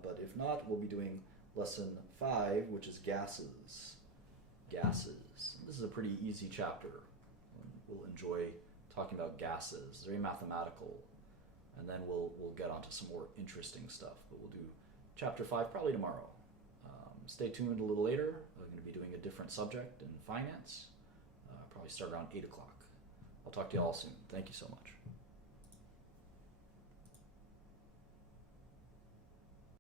but if not, we'll be doing lesson 5, which is gases. Gases. This is a pretty easy chapter. We'll enjoy talking about gases. It's very mathematical, and then we'll get onto some more interesting stuff. But we'll do chapter 5 probably tomorrow. Stay tuned a little later. We're going to be doing a different subject in finance. Probably start around 8 o'clock. I'll talk to you all soon. Thank you so much.